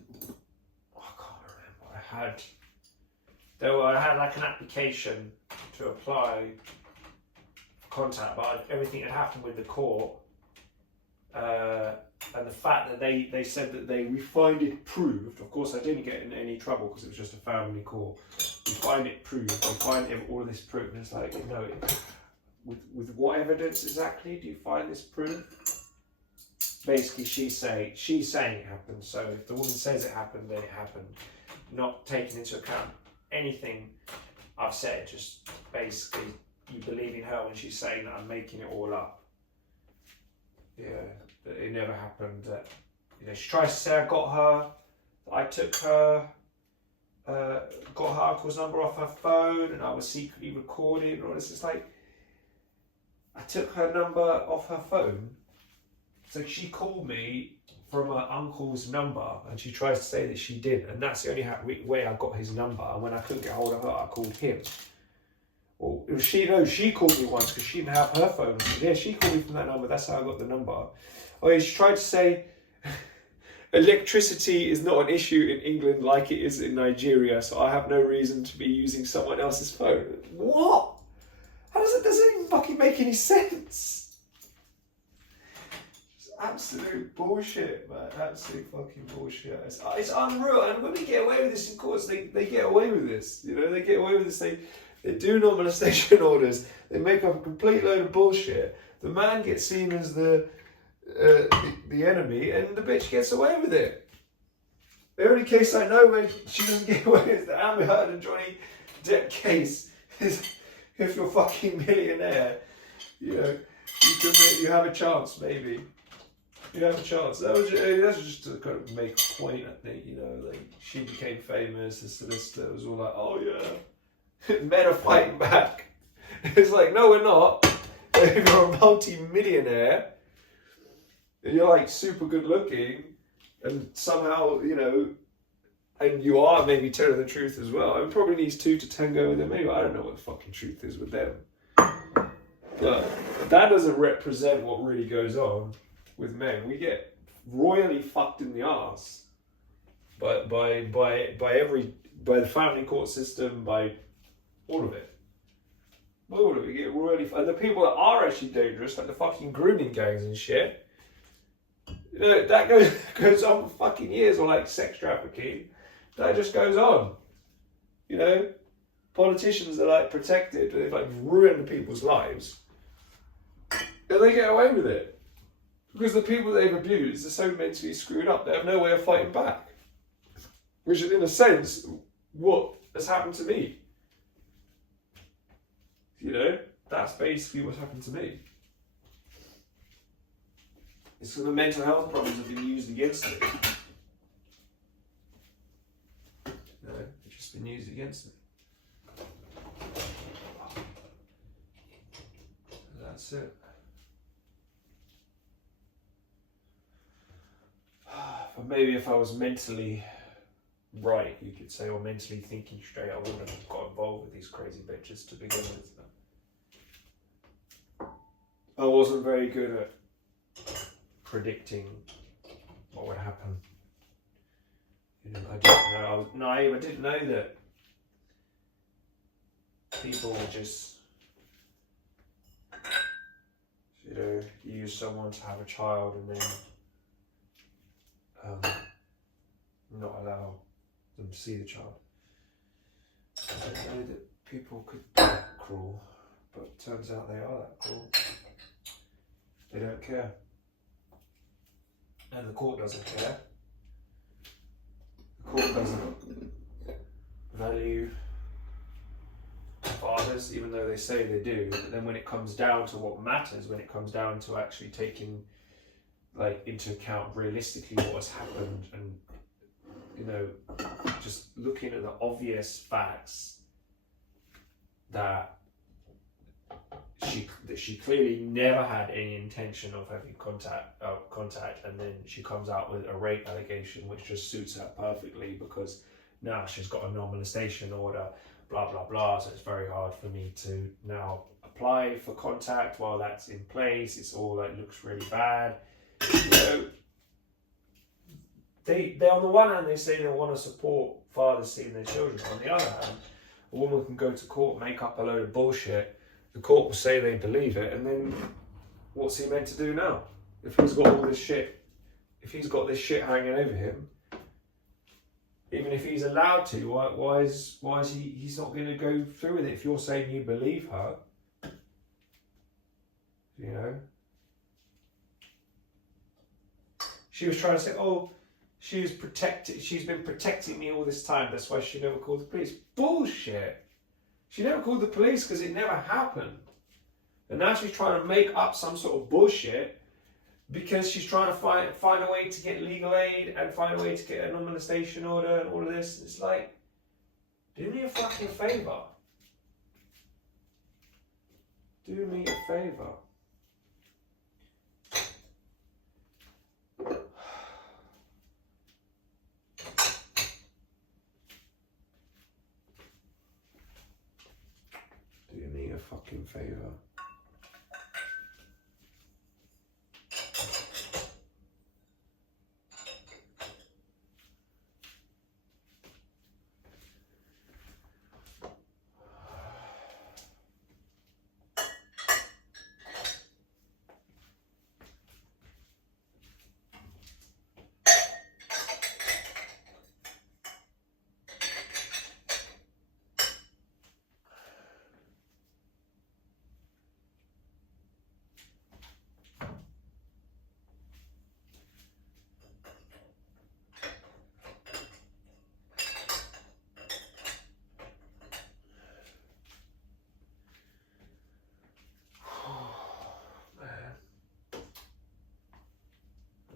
remember. I had like an application to apply for contact, but everything had happened with the court. And the fact that they said that we find it proved, of course I didn't get in any trouble because it was just a family court. We find it proved, we find all of this proof, and it's like, you know, with what evidence exactly do you find this proof? Basically she's saying it happened, so if the woman says it happened, then it happened. Not taking into account anything I've said, just basically you believing her when she's saying that I'm making it all up. Yeah, that it never happened. You know, she tries to say I got her, I took her, got her uncle's number off her phone, and I was secretly recording and all this. It's like, I took her number off her phone, so she called me from her uncle's number, and she tries to say that she did, and that's the only way I got his number. And when I couldn't get hold of her, I called him. Well, it was she called me once because she didn't have her phone. Yeah, she called me from that number. That's how I got the number. Oh, yeah, she tried to say electricity is not an issue in England like it is in Nigeria, so I have no reason to be using someone else's phone. What? Doesn't even fucking make any sense. Just absolute bullshit, man. Absolute fucking bullshit. It's unreal. And when we get away with this, of course, they get away with this. You know, they get away with this. They do non-molestation orders. They make up a complete load of bullshit. The man gets seen as the enemy, and the bitch gets away with it. The only case I know where she doesn't get away with the Amber Heard and Johnny Depp case is if you're fucking millionaire. You know, you have a chance, maybe. You have a chance. That was just to kind of make a point, I think. You know, like she became famous. The solicitor was all like, "Oh yeah." Men are fighting back. It's like, no, we're not. If you're a multi-millionaire and you're like super good looking and somehow, you know, and you are maybe telling the truth as well. It probably needs two to tango with them anyway. I don't know what the fucking truth is with them. But that doesn't represent what really goes on with men. We get royally fucked in the arse by the family court system, by all of it. All of it. You get royally... And the people that are actually dangerous, like the fucking grooming gangs and shit, you know, that goes on for fucking years, or like sex trafficking. That just goes on. You know? Politicians are like protected, they've like ruined people's lives. And they get away with it. Because the people they've abused are so mentally screwed up, they have no way of fighting back. Which is, in a sense, what has happened to me. You know, that's basically what's happened to me. It's so the mental health problems have been used against me. No, they've just been used against me. That's it. But maybe if I was mentally right, you could say, or mentally thinking straight, I wouldn't have got involved with these crazy bitches to begin with. I wasn't very good at predicting what would happen. You know, I didn't know. I was naive. I didn't know that people would just you know, use someone to have a child and then not allow them to see the child. I didn't know that people could be that cruel, but it turns out they are that cruel. They don't care. And the court doesn't care. The court doesn't value fathers, even though they say they do. But then when it comes down to what matters, when it comes down to actually taking into account realistically what has happened, and you know, just looking at the obvious facts that she clearly never had any intention of having contact, and then she comes out with a rape allegation, which just suits her perfectly because now she's got a non-molestation order, blah blah blah. So it's very hard for me to now apply for contact while that's in place. It's all looks really bad. You know, they on the one hand they say they want to support fathers seeing their children. On the other hand, a woman can go to court, make up a load of bullshit. The court will say they believe it, and then what's he meant to do now? If he's got all this shit, if he's got this shit hanging over him, even if he's allowed to, why is he's not going to go through with it? If you're saying you believe her, you know, she was trying to say, oh, she's been protecting me all this time. That's why she never called the police. Bullshit. She never called the police because it never happened. And now she's trying to make up some sort of bullshit because she's trying to find a way to get legal aid and find a way to get a non-molestation order and all of this. It's like, do me a fucking favour. Do me a favour. Do me a fucking favour.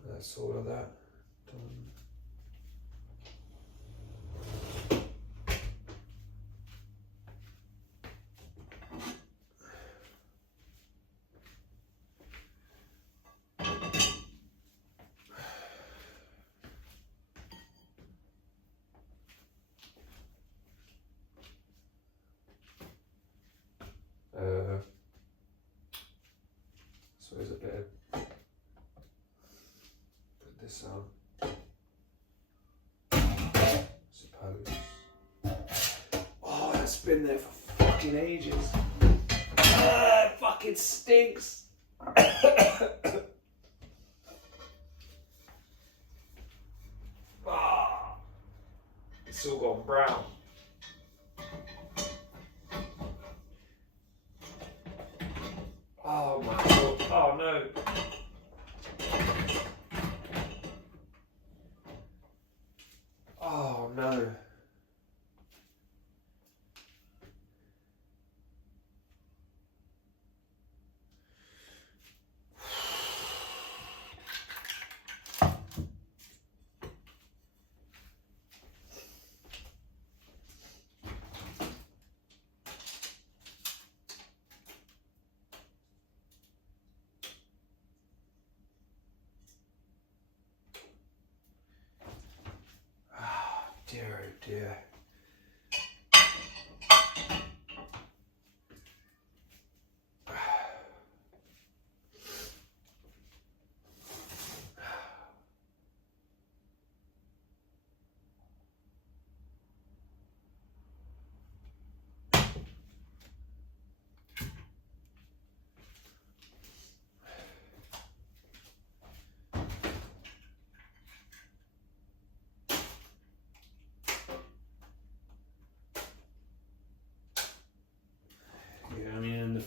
That's all of that done. So there's a bit of this suppose. Oh, that's been there for fucking ages. It fucking stinks. It's all gone brown. Oh my god. Oh no. Oh no.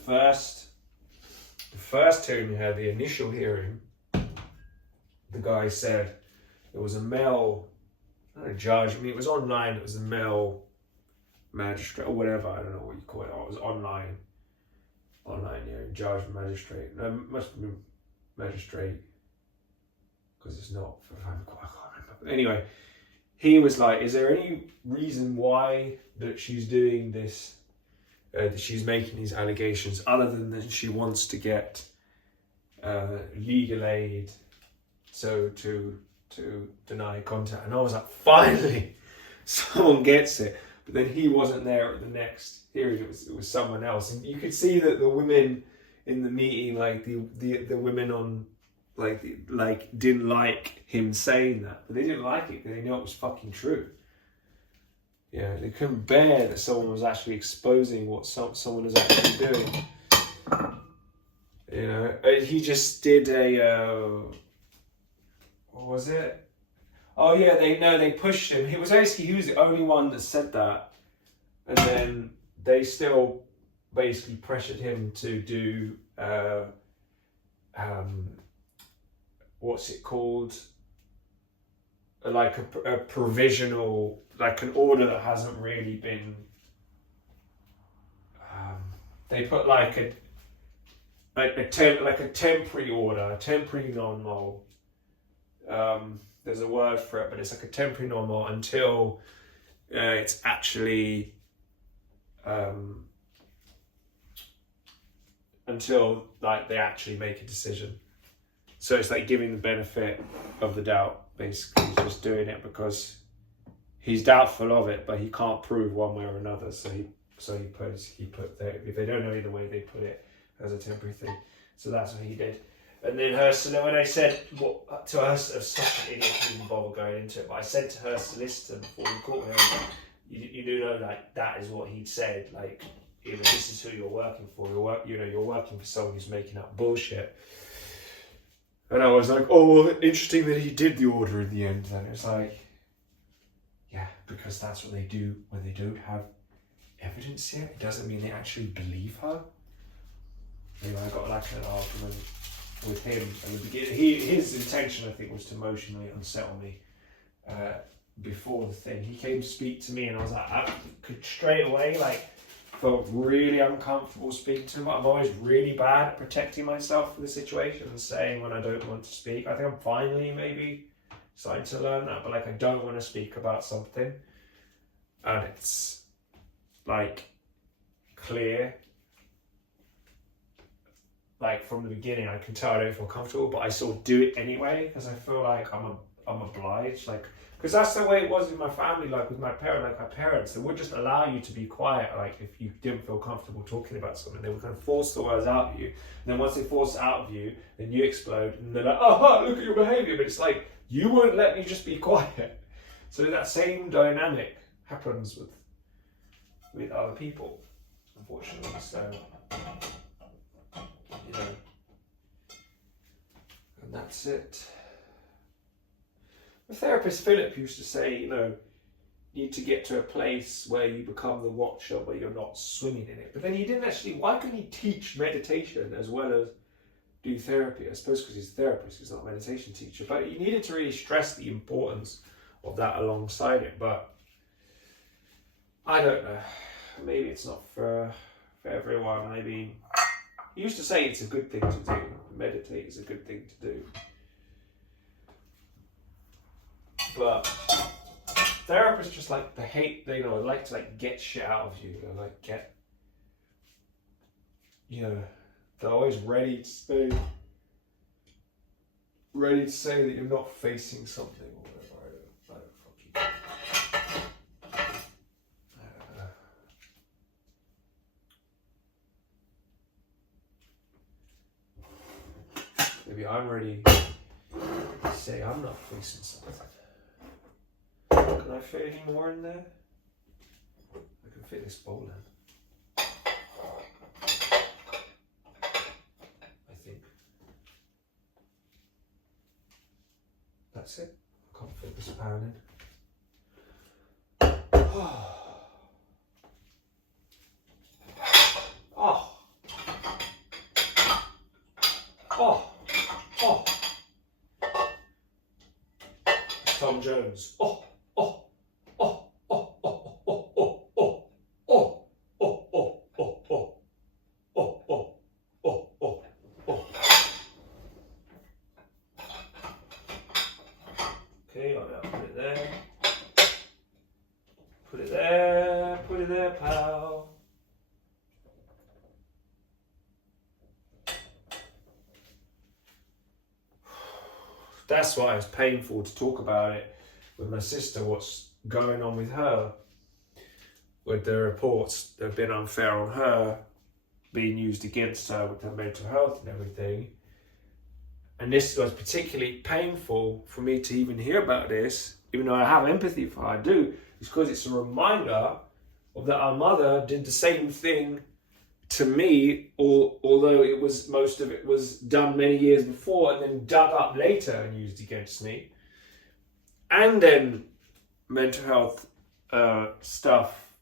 first hearing we had, the initial hearing, the guy said there was a male, not a judge, I mean it was online, it was a male magistrate or whatever, I don't know what you call it, it was online, judge, magistrate, no, it must have been magistrate, because it's not, I can't remember, but anyway, he was like, is there any reason why that she's doing this, that she's making these allegations, other than that she wants to get legal aid, so to deny contact? And I was like, finally, someone gets it. But then he wasn't there at the next hearing. It was someone else, and you could see that the women in the meeting, like the women on, like didn't like him saying that, but they didn't like it because they know it was fucking true. Yeah, they couldn't bear that someone was actually exposing what someone was actually doing. You know, he just did a what was it? Oh yeah, they pushed him. He was the only one that said that, and then they still basically pressured him to do what's it called? Like a provisional, like an order that hasn't really been. They put like a temporary order, a temporary non-mole. There's a word for it, but it's like a temporary non-mole until it's actually until like they actually make a decision. So it's like giving the benefit of the doubt. Basically, he's just doing it because he's doubtful of it, but he can't prove one way or another. So he put there, if they don't know either way, they put it as a temporary thing. So that's what he did. And then when I said to her, such an idiot, didn't even bother going into it. But I said to her solicitor before the court hearing, you do know like that is what he'd said. Like, you know, this is who you're working for. You're working for someone who's making up bullshit. And I was like, oh, well, interesting that he did the order in the end. Then it's like, yeah, because that's what they do when they don't have evidence yet. It doesn't mean they actually believe her. Anyway, I got like an argument with him at the beginning. His intention, I think, was to emotionally unsettle me before the thing. He came to speak to me, and I was like, I could straight away felt really uncomfortable speaking to him. I'm always really bad at protecting myself for the situation and saying when I don't want to speak. I think I'm finally maybe starting to learn that, but I don't want to speak about something, and it's like clear. Like from the beginning, I can tell I don't feel comfortable, but I sort of do it anyway because I feel like I'm obliged. Because that's the way it was in my family. Like with my parents, they would just allow you to be quiet. Like if you didn't feel comfortable talking about something, they would kind of force the words out of you. And then once they force it out of you, then you explode, and they're like, "Oh, look at your behaviour." But it's like you won't let me just be quiet. So that same dynamic happens with other people, unfortunately. So. You know, and that's it. The therapist Philip used to say, you need to get to a place where you become the watcher, where you're not swimming in it. But then he didn't actually, why couldn't he teach meditation as well as do therapy? I suppose because he's a therapist, he's not a meditation teacher. But he needed to really stress the importance of that alongside it. But I don't know. Maybe it's not for everyone. I mean, he used to say it's a good thing to do. Meditate is a good thing to do. But therapists just like like to get shit out of you. They're always ready to say that you're not facing something or whatever. Maybe I'm ready to say I'm not facing something. Can I fit any more in there? I can fit this bowl in. I think. That's it. I can't fit this pan in. Oh. Jones. Oh, oh, oh, oh, oh, oh, oh, oh, oh, oh, oh, oh, oh, oh, oh, oh, oh, oh. Okay, I'll now put it there. Put it there, pal. That's why it's painful to talk about it with my sister, what's going on with her, with the reports that have been unfair on her, being used against her with her mental health and everything. And this was particularly painful for me to even hear about this, even though I have empathy for her, I do. It's because it's a reminder of that our mother did the same thing to me, although it was, most of it was done many years before and then dug up later and used against me. And then mental health stuff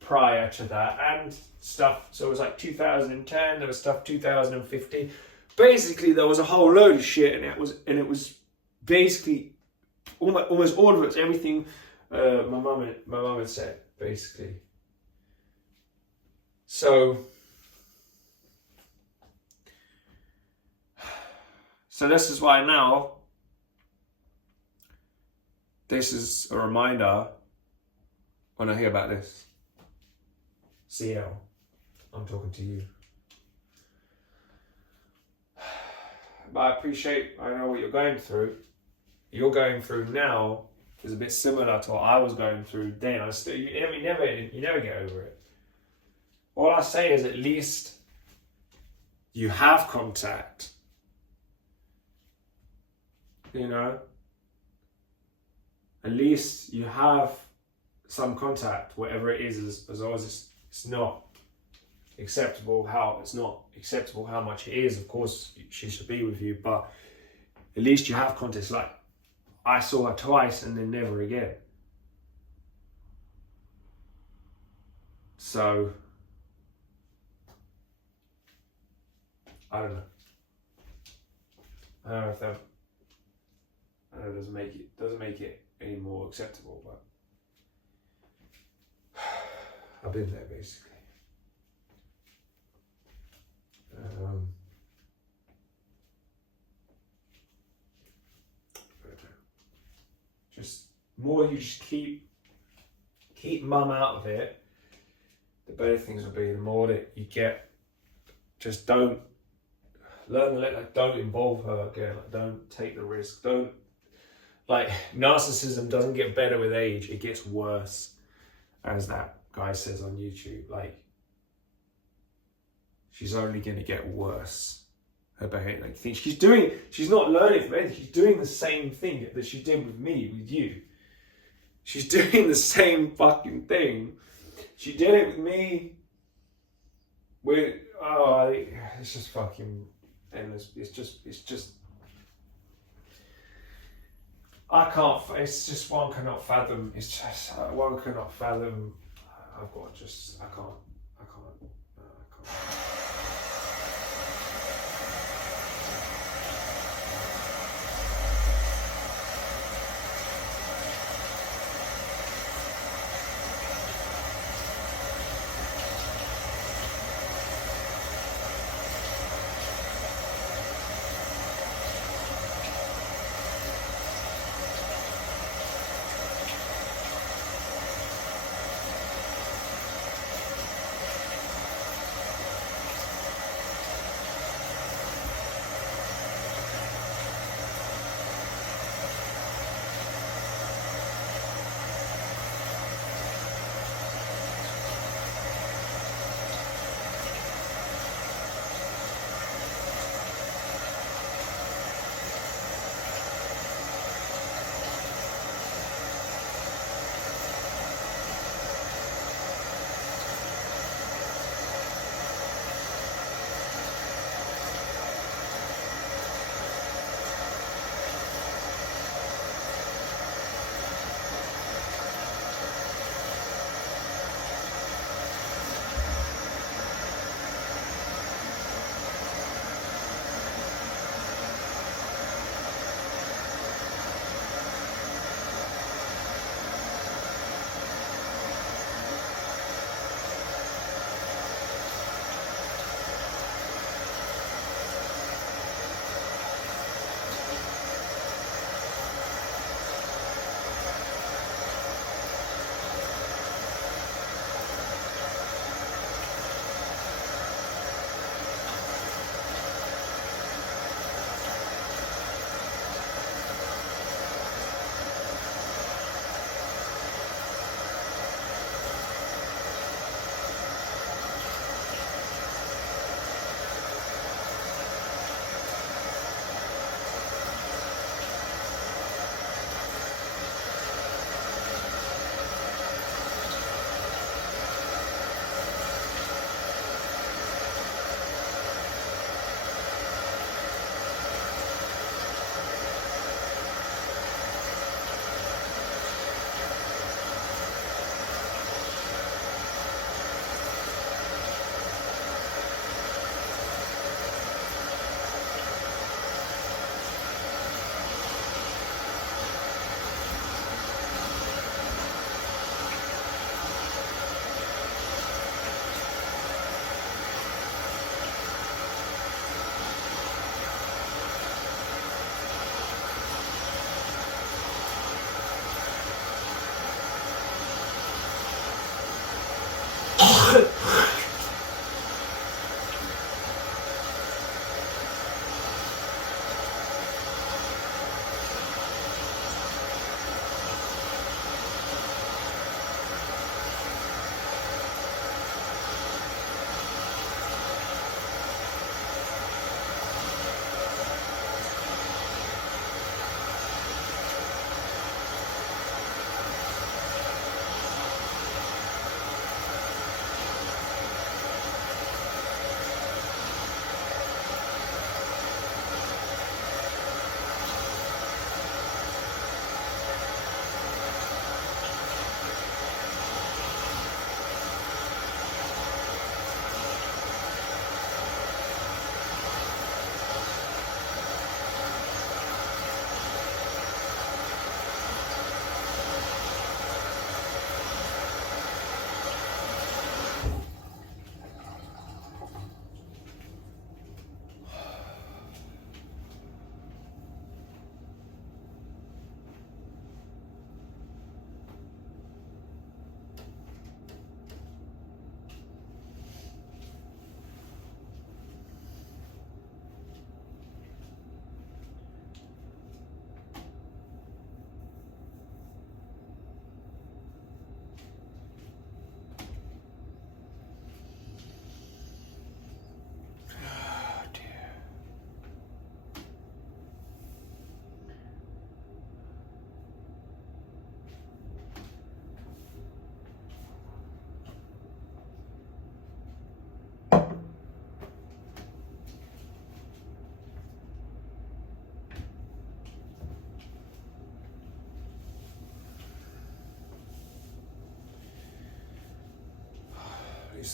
prior to that, and stuff, so it was like 2010, there was stuff 2015. Basically there was a whole load of shit, and it was basically almost all of it's everything my mum had said, basically. So this is why now, this is a reminder when I hear about this. CL, I'm talking to you. But I know what you're going through. You're going through now is a bit similar to what I was going through then. You never get over it. All I say is at least you have contact. You know? At least you have some contact, whatever it is, as long as it's not acceptable how much it is. Of course, she should be with you, but at least you have contact. Like, I saw her twice and then never again. So, I don't know. I don't know if that, I know it doesn't make it any more acceptable, but I've been there basically. Just more you just keep mum out of it, the better things will be. The more that you get, just don't learn to don't involve her again. Like, don't take the risk. Don't, like, narcissism doesn't get better with age, it gets worse, as that guy says on YouTube. Like, she's only going to get worse. Her behavior, like, things she's not learning from anything. She's doing the same thing that she did with me, with you. She's doing the same fucking thing. She did it with me. It's just fucking endless. It's just. I can't. It's just one cannot fathom. It's just one cannot fathom. I can't.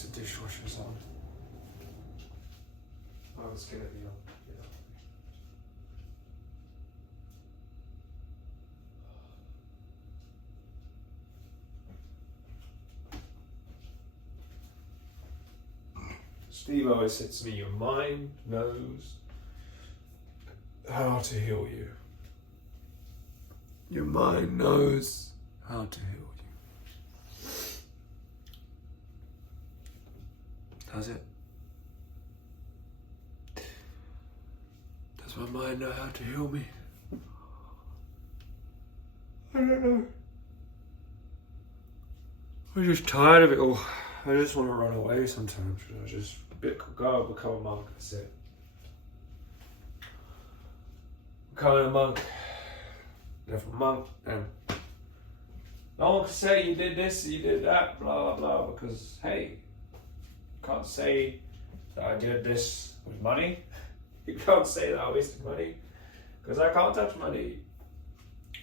the dishwasher's on. I was gonna be on. Steve always said to me, your mind knows how to heal you. Your mind knows how to heal you. Does it? Does my mind know how to heal me? I don't know. I'm just tired of it all. I just want to run away sometimes. I just go become a monk. That's it. Becoming a monk. Live a monk, and no one can say you did this, you did that, blah blah blah. Because hey, you can't say that I did this with money. You can't say that I wasted money, because I can't touch money.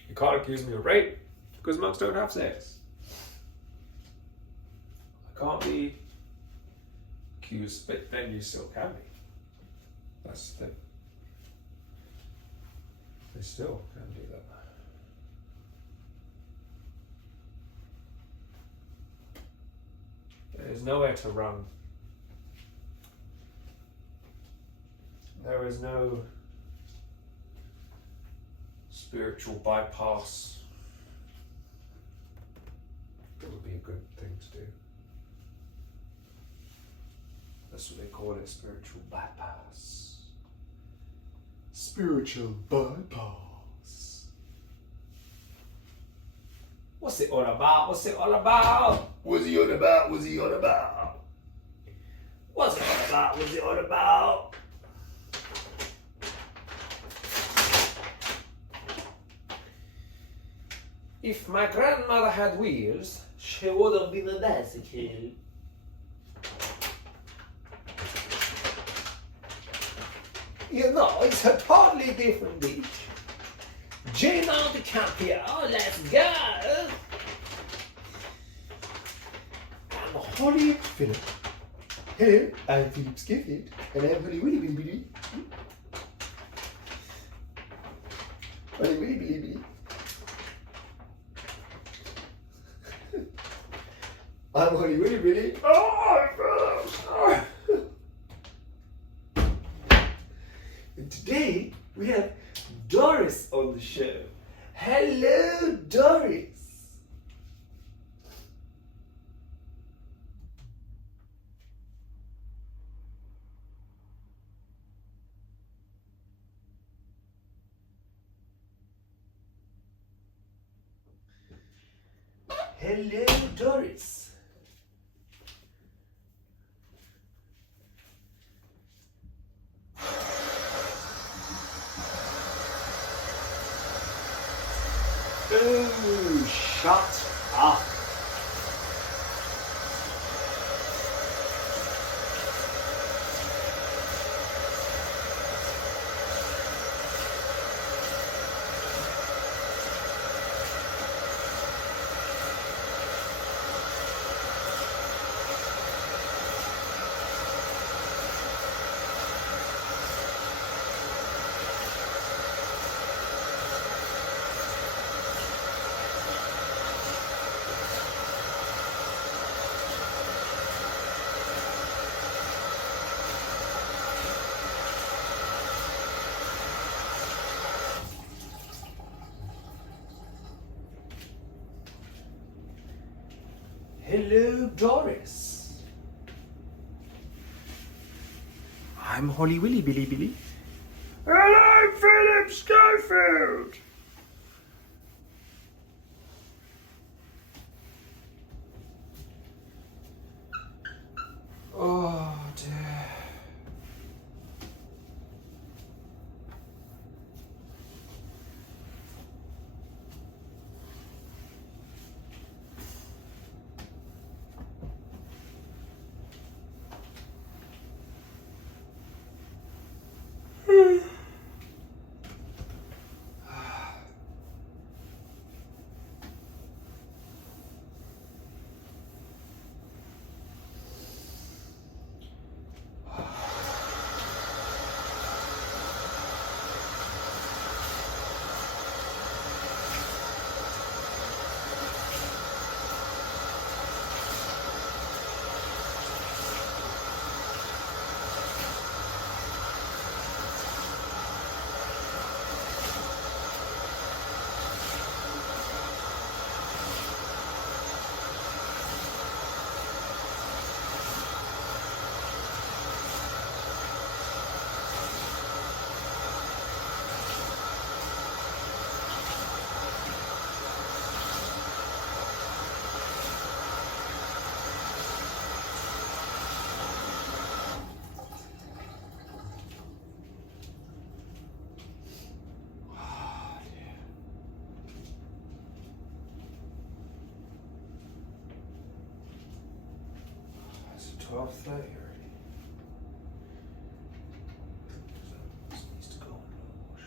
You can't accuse me of rape, because monks don't have sex. I can't be accused, but then you still can be. That's the thing. They still can do that. There's nowhere to run. There is no spiritual bypass. It would be a good thing to do. That's what they call it, spiritual bypass. Spiritual bypass. What's it all about? What's it all about? What's he on about? What's he on about? What's it all about? What's it all about? If my grandmother had wheels, she would have been a bicycle. You know, it's a totally different beach. Leonardo DiCaprio, let's go! I'm Holly Phillip. Hello, I'm Philip Scafield, and I'm Holly Willy Billy Billy. Holly Willy Billy Billy. I'm Holly Willy Billy. Oh, and today we have Doris on the show. Hello, Doris. Hello, Doris. Oh, shut up. Hello, Doris. I'm Holly Willy Billy Billy. Hello, Philip Schofield. Oh dear. 12:30 already. This needs to go in the wash.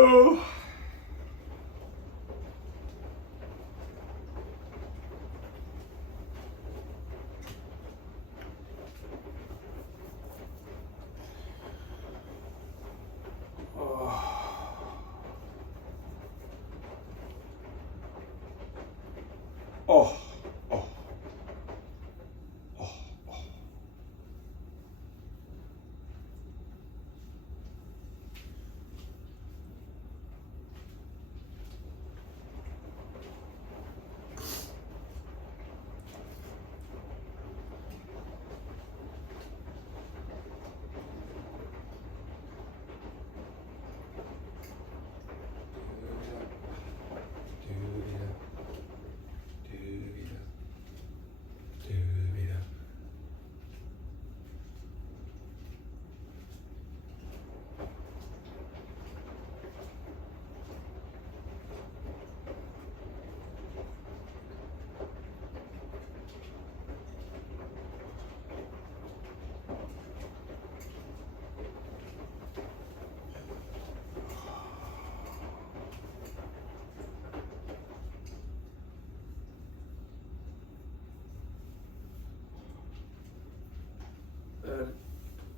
Oh, oh, oh, oh.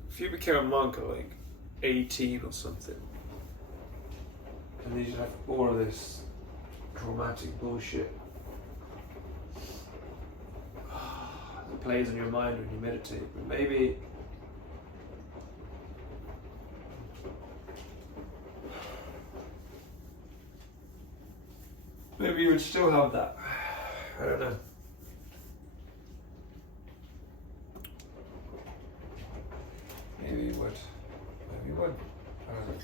If you became a monk at like 18 or something, and then you have all of this dramatic bullshit that plays on your mind when you meditate, but maybe you would still have that. I don't know. Maybe you would. Maybe you would. I don't know.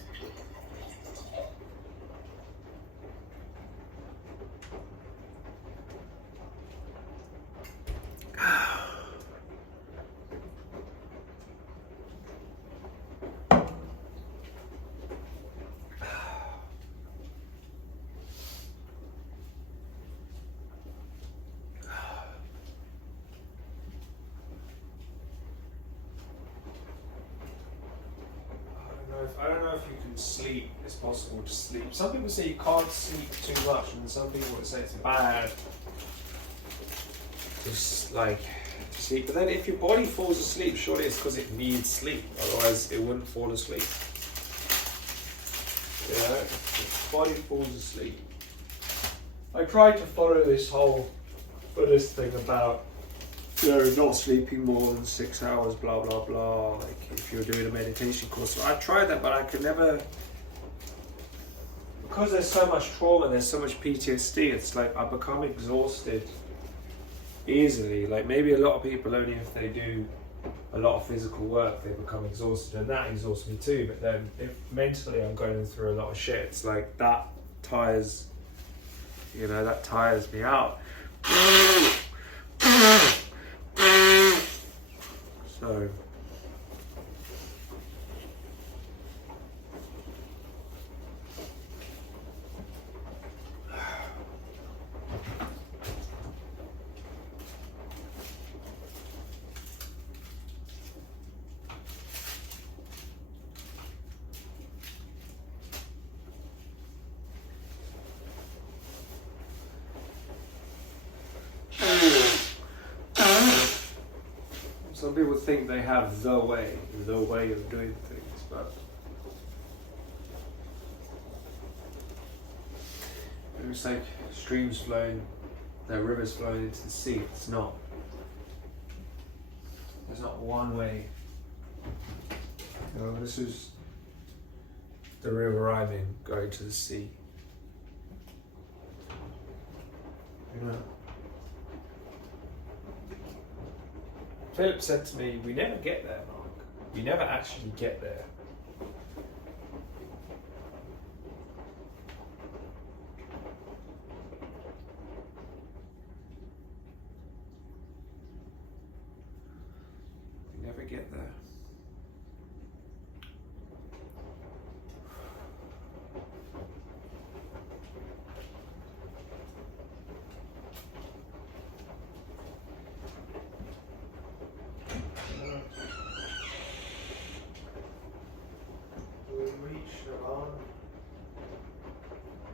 I don't know if you can sleep. It's possible to sleep. Some people say you can't sleep too much, and some people would say it's bad to sleep. But then, if your body falls asleep, surely it's because it needs sleep. Otherwise, it wouldn't fall asleep. Yeah, if the body falls asleep. I tried to follow this whole Buddhist thing about not sleeping more than 6 hours, blah blah blah. Like if you're doing a meditation course, so I tried that, but I could never, because there's so much trauma, there's so much PTSD. It's like I become exhausted easily. Like maybe a lot of people, only if they do a lot of physical work, they become exhausted, and that exhausts me too. But then if mentally I'm going through a lot of shit, it's like that tires, that tires me out. So some people think they have the way of doing things, but it's like streams flowing, rivers flowing into the sea. It's not. There's not one way. This is the river I'm in going to the sea. Philip said to me, we never get there, Mark. We never actually get there. We never get there.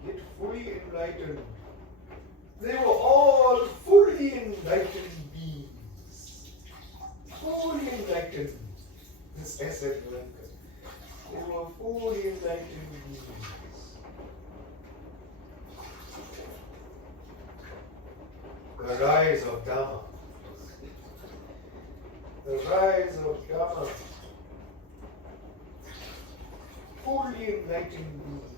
Get fully enlightened. They were all fully enlightened beings. Fully enlightened. This essay, they were fully enlightened beings. The rise of Dhamma. The rise of Dhamma. Fully enlightened beings.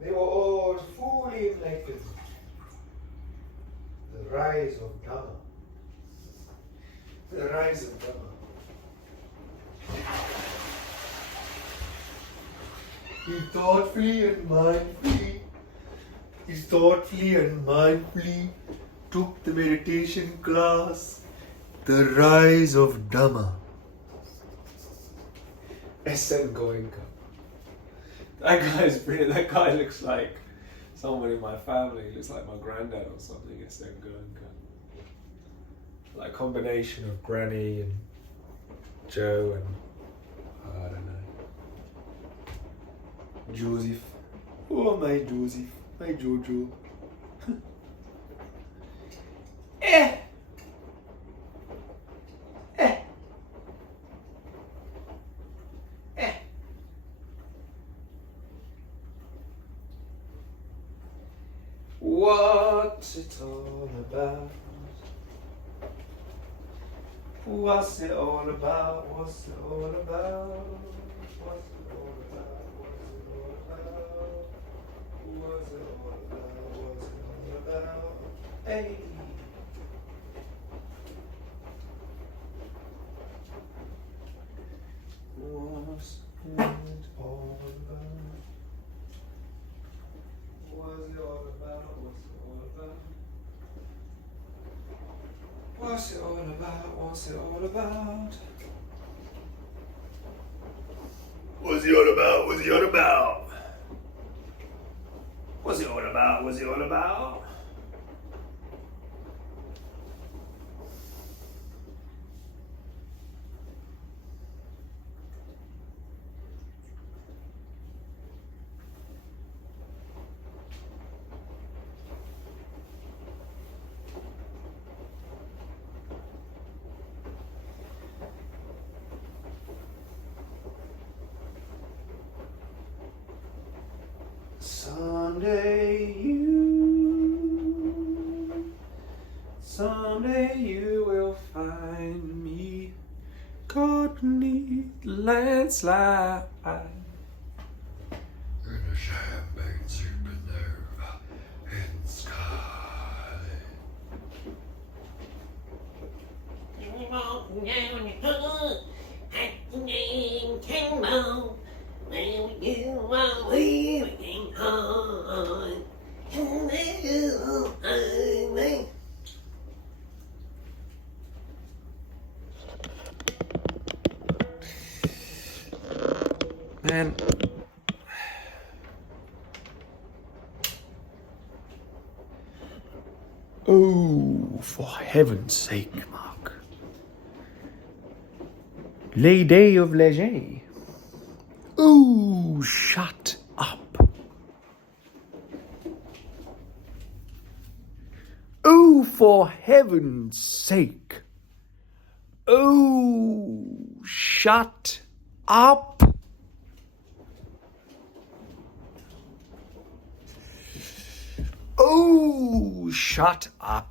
They were all fully enlightened. The rise of Dhamma. The rise of Dhamma. He thoughtfully and mindfully took the meditation class. The rise of Dhamma. S.N. Goenka. That guy's brilliant. That guy looks like someone in my family. He looks like my granddad or something. S.N. Goenka. Like a combination of Granny and Joe and I don't know. Joseph. Oh, my Joseph. My Jojo. What's it all about? What's it all about? What's it all about? What's it all about? What's it all about? What's it all about? Hey! What's it all about? What's it all about? What's it all about? What's it all about? What's it all about? What's it all about? What's it all about? What's it all about? Someday and slide. In a champagne supernova in sky. Man. Oh, for heaven's sake, Mark. Lady of Leger. Oh, shut up. Oh, for heaven's sake. Oh, shut up. Oh, shut up.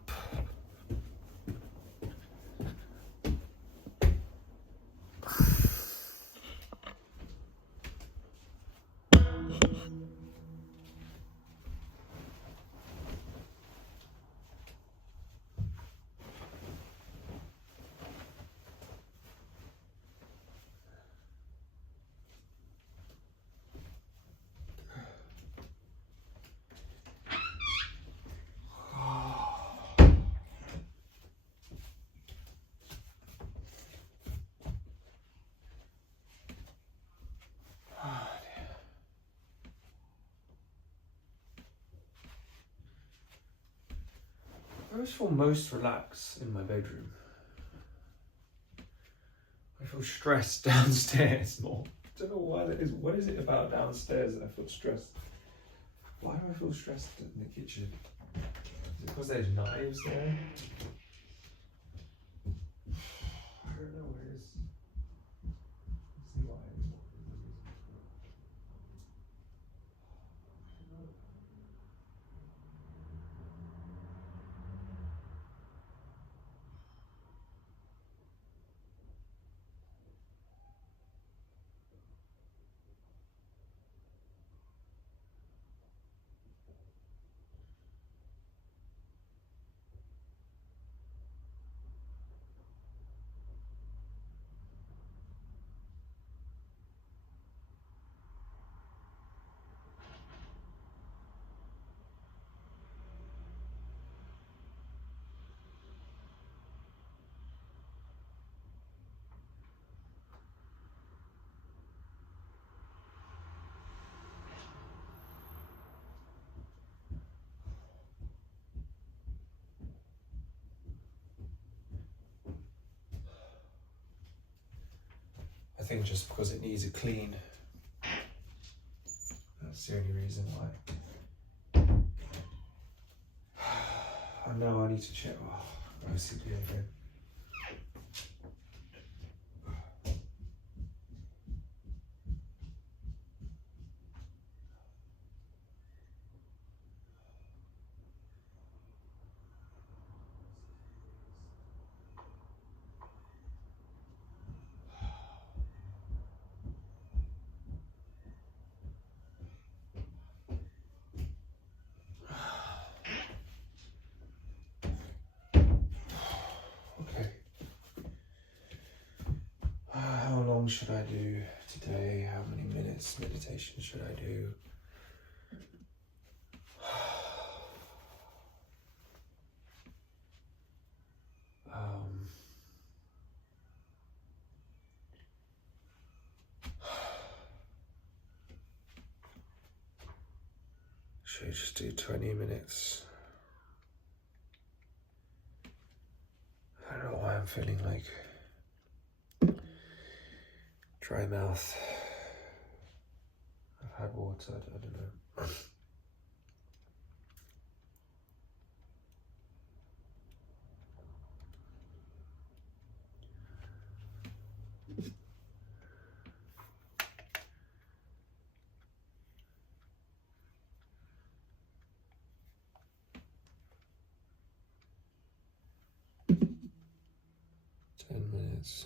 I always feel most relaxed in my bedroom. I feel stressed downstairs more. I don't know why that is. What is it about downstairs that I feel stressed? Why do I feel stressed in the kitchen? Is it because there's knives there? I don't know what it is. Let's see why. I think just because it needs a clean. That's the only reason why. I know I need to check. Oh, OCD again. Okay. How long should I do today? How many minutes meditation should I do? Um, should I just do 20 minutes? I don't know why I'm feeling like dry mouth. I've had water, I don't know. Minutes.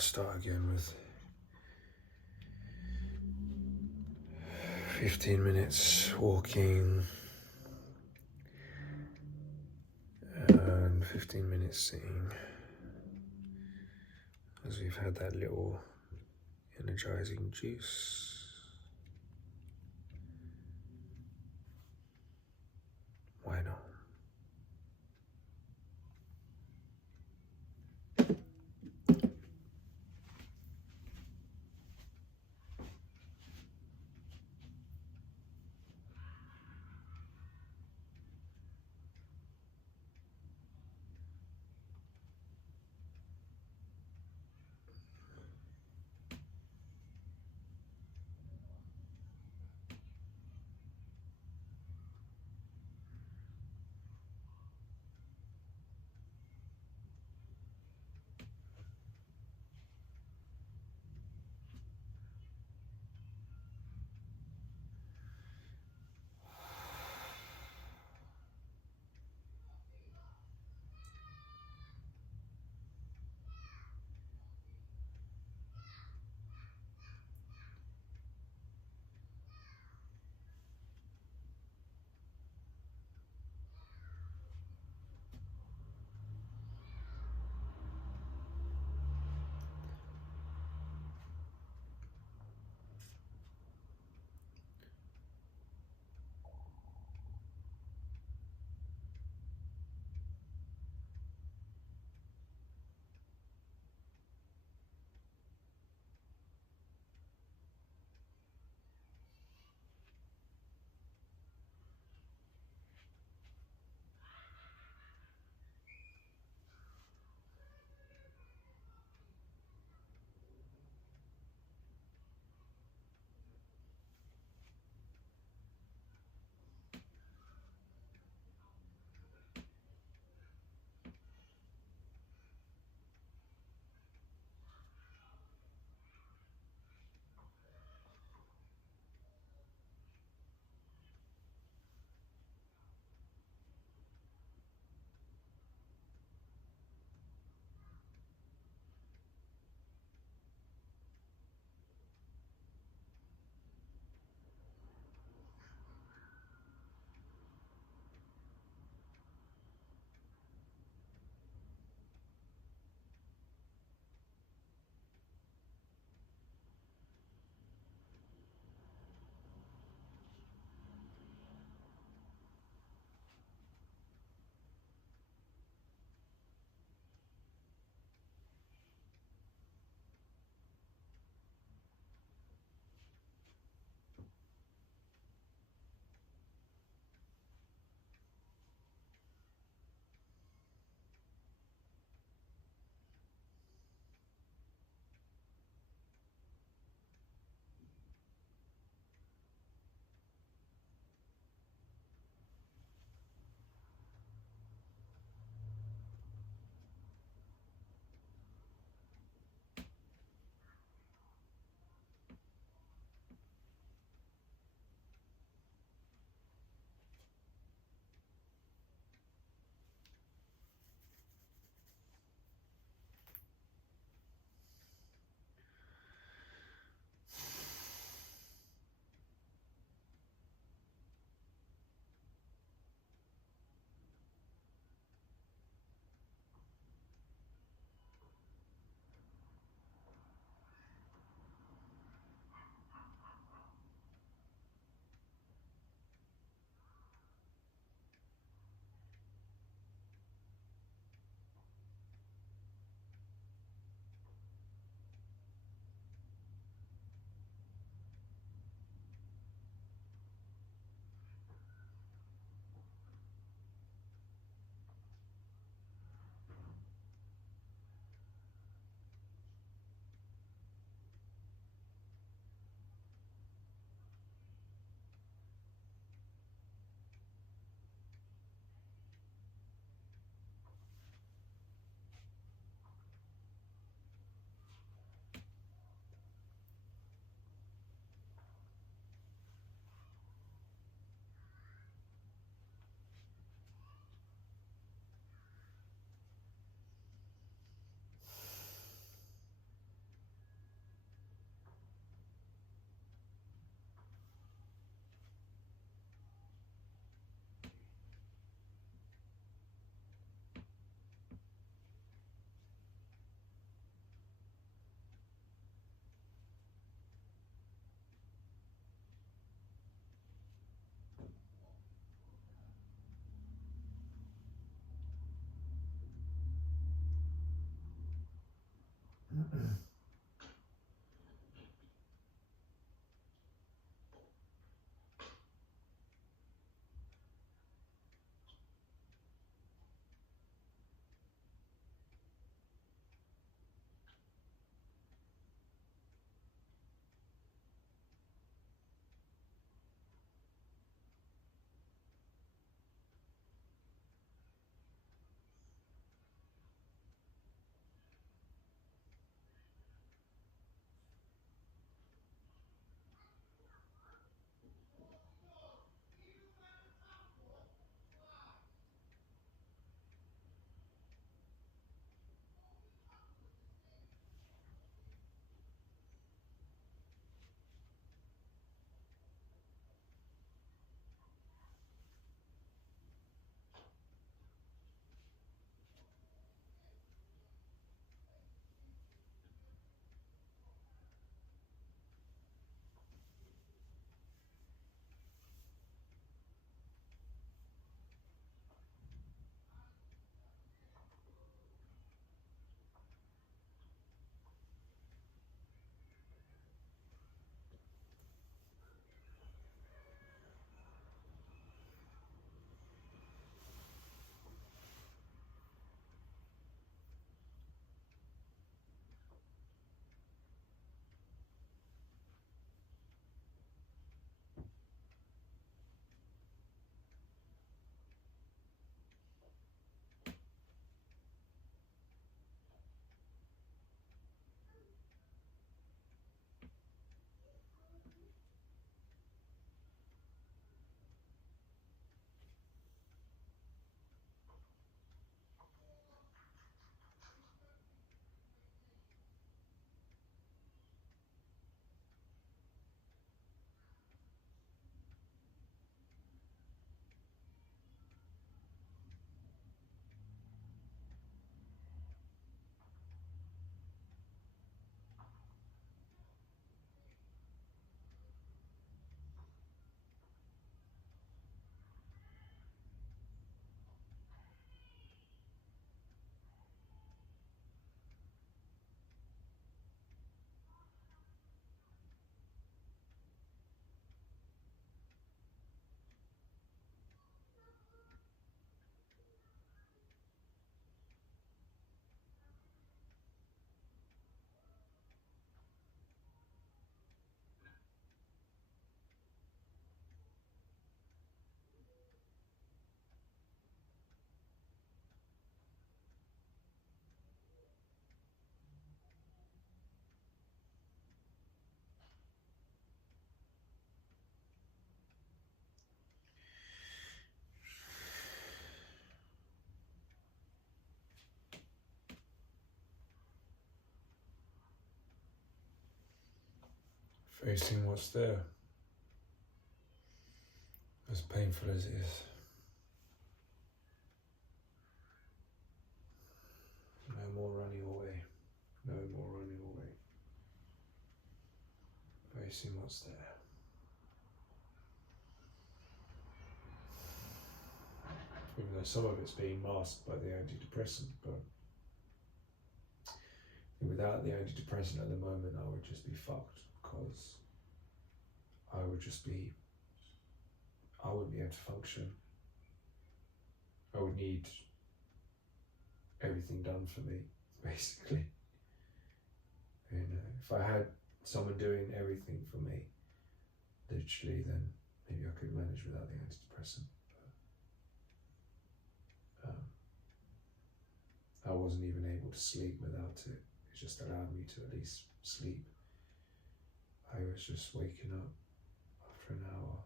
start again with 15 minutes walking and 15 minutes sitting, as we've had that little energizing juice. Why not? Facing what's there, as painful as it is. No more running away. No more running away. Facing what's there. Even though some of it's being masked by the antidepressant, but without the antidepressant at the moment, I would just be fucked, because I wouldn't be able to function. I would need everything done for me, basically. And if I had someone doing everything for me, literally, then maybe I could manage without the antidepressant. But, I wasn't even able to sleep without it. It just allowed me to at least sleep. I was just waking up after an hour.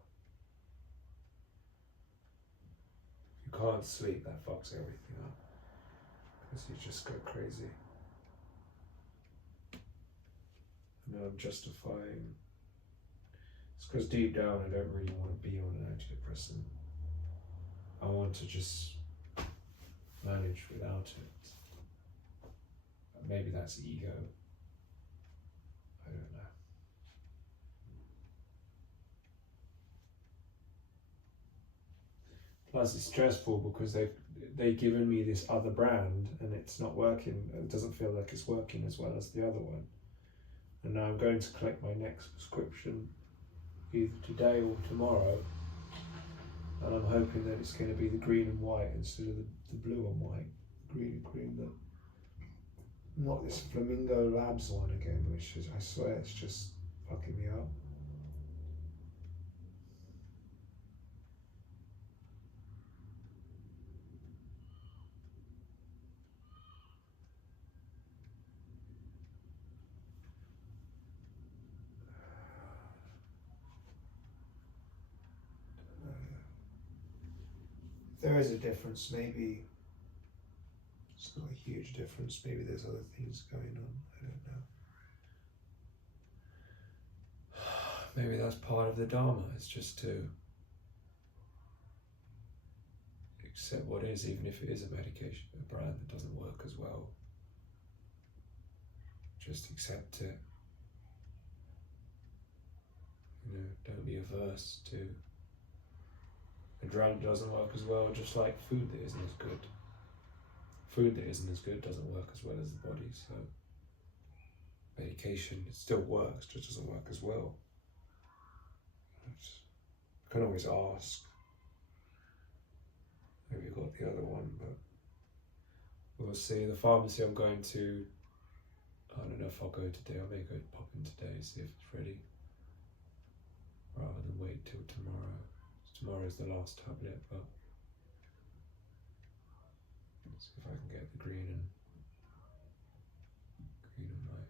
If you can't sleep, that fucks everything up, because you just go crazy. And I'm justifying, it's because deep down I don't really want to be on an antidepressant. I want to just manage without it. Maybe that's ego. I don't know. Plus it's stressful because they've given me this other brand and it's not working. It doesn't feel like it's working as well as the other one. And now I'm going to collect my next prescription either today or tomorrow. And I'm hoping that it's going to be the green and white instead of the blue and white. Green and cream, that not this Flamingo Labs one again, which is, I swear, it's just fucking me up. There is a difference, maybe it's not a huge difference, maybe there's other things going on, I don't know. Maybe that's part of the Dharma, it's just to accept what is, even if it is a medication, a brand that doesn't work as well. Just accept it. You know, don't be averse to a drug that doesn't work as well, just like food that isn't as good. Food that isn't as good doesn't work as well as the body, so medication, it still works, just doesn't work as well. I can always ask. Maybe got the other one, but we'll see. The pharmacy I'm going to, I don't know if I'll go today. I may go pop in today, see if it's ready, rather than wait till tomorrow. Tomorrow's the last tablet, but let's see if I can get the green and white.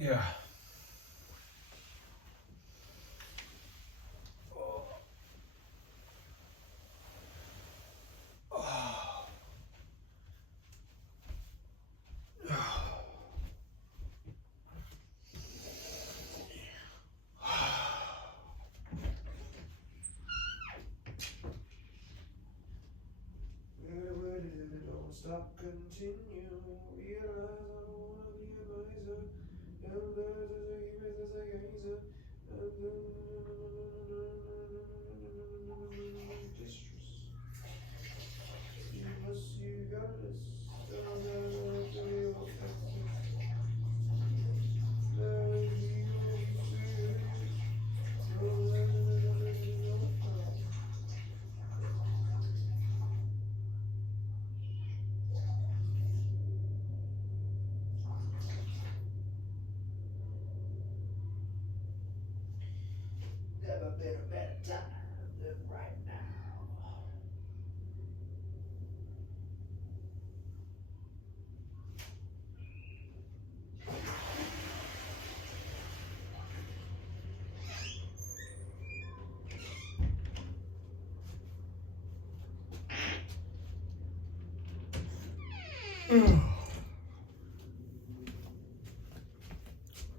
Yeah. Don't stop, continue. Realize I don't wanna be a miser. And there's a as a geyser. Distress. You must, you got this. Never been a better time than right now.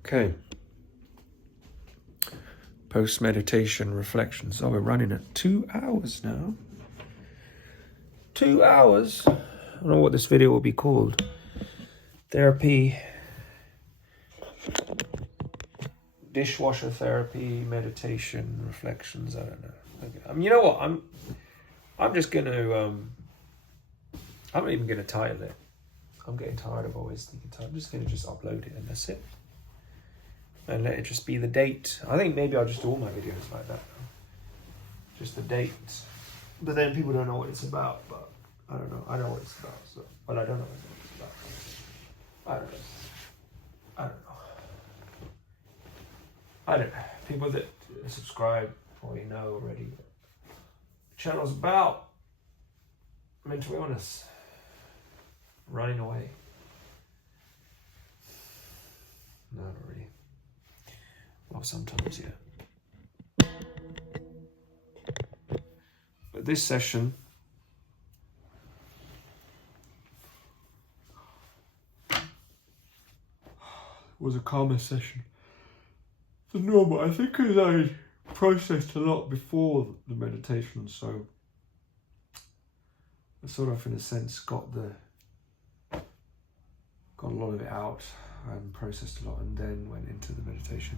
Okay. Post meditation reflections. Oh, we're running at 2 hours now. 2 hours. I don't know what this video will be called. Therapy. Dishwasher therapy, meditation, reflections. I don't know. Okay. You know what? I'm just gonna. I'm not even gonna title it. I'm getting tired of always thinking. I'm just gonna upload it and that's it. And let it just be the date. I think maybe I'll just do all my videos like that. Just the date. But then people don't know what it's about. But I don't know. I know what it's about. So, but I don't know what it's about. I don't know. I don't know. People that subscribe probably know already what the channel's about. Mental illness. Running away. No, not really. Well, sometimes, yeah. But this session was a calmer session than normal. I think because I processed a lot before the meditation, so I sort of, in a sense, got a lot of it out and processed a lot, and then went into the meditation.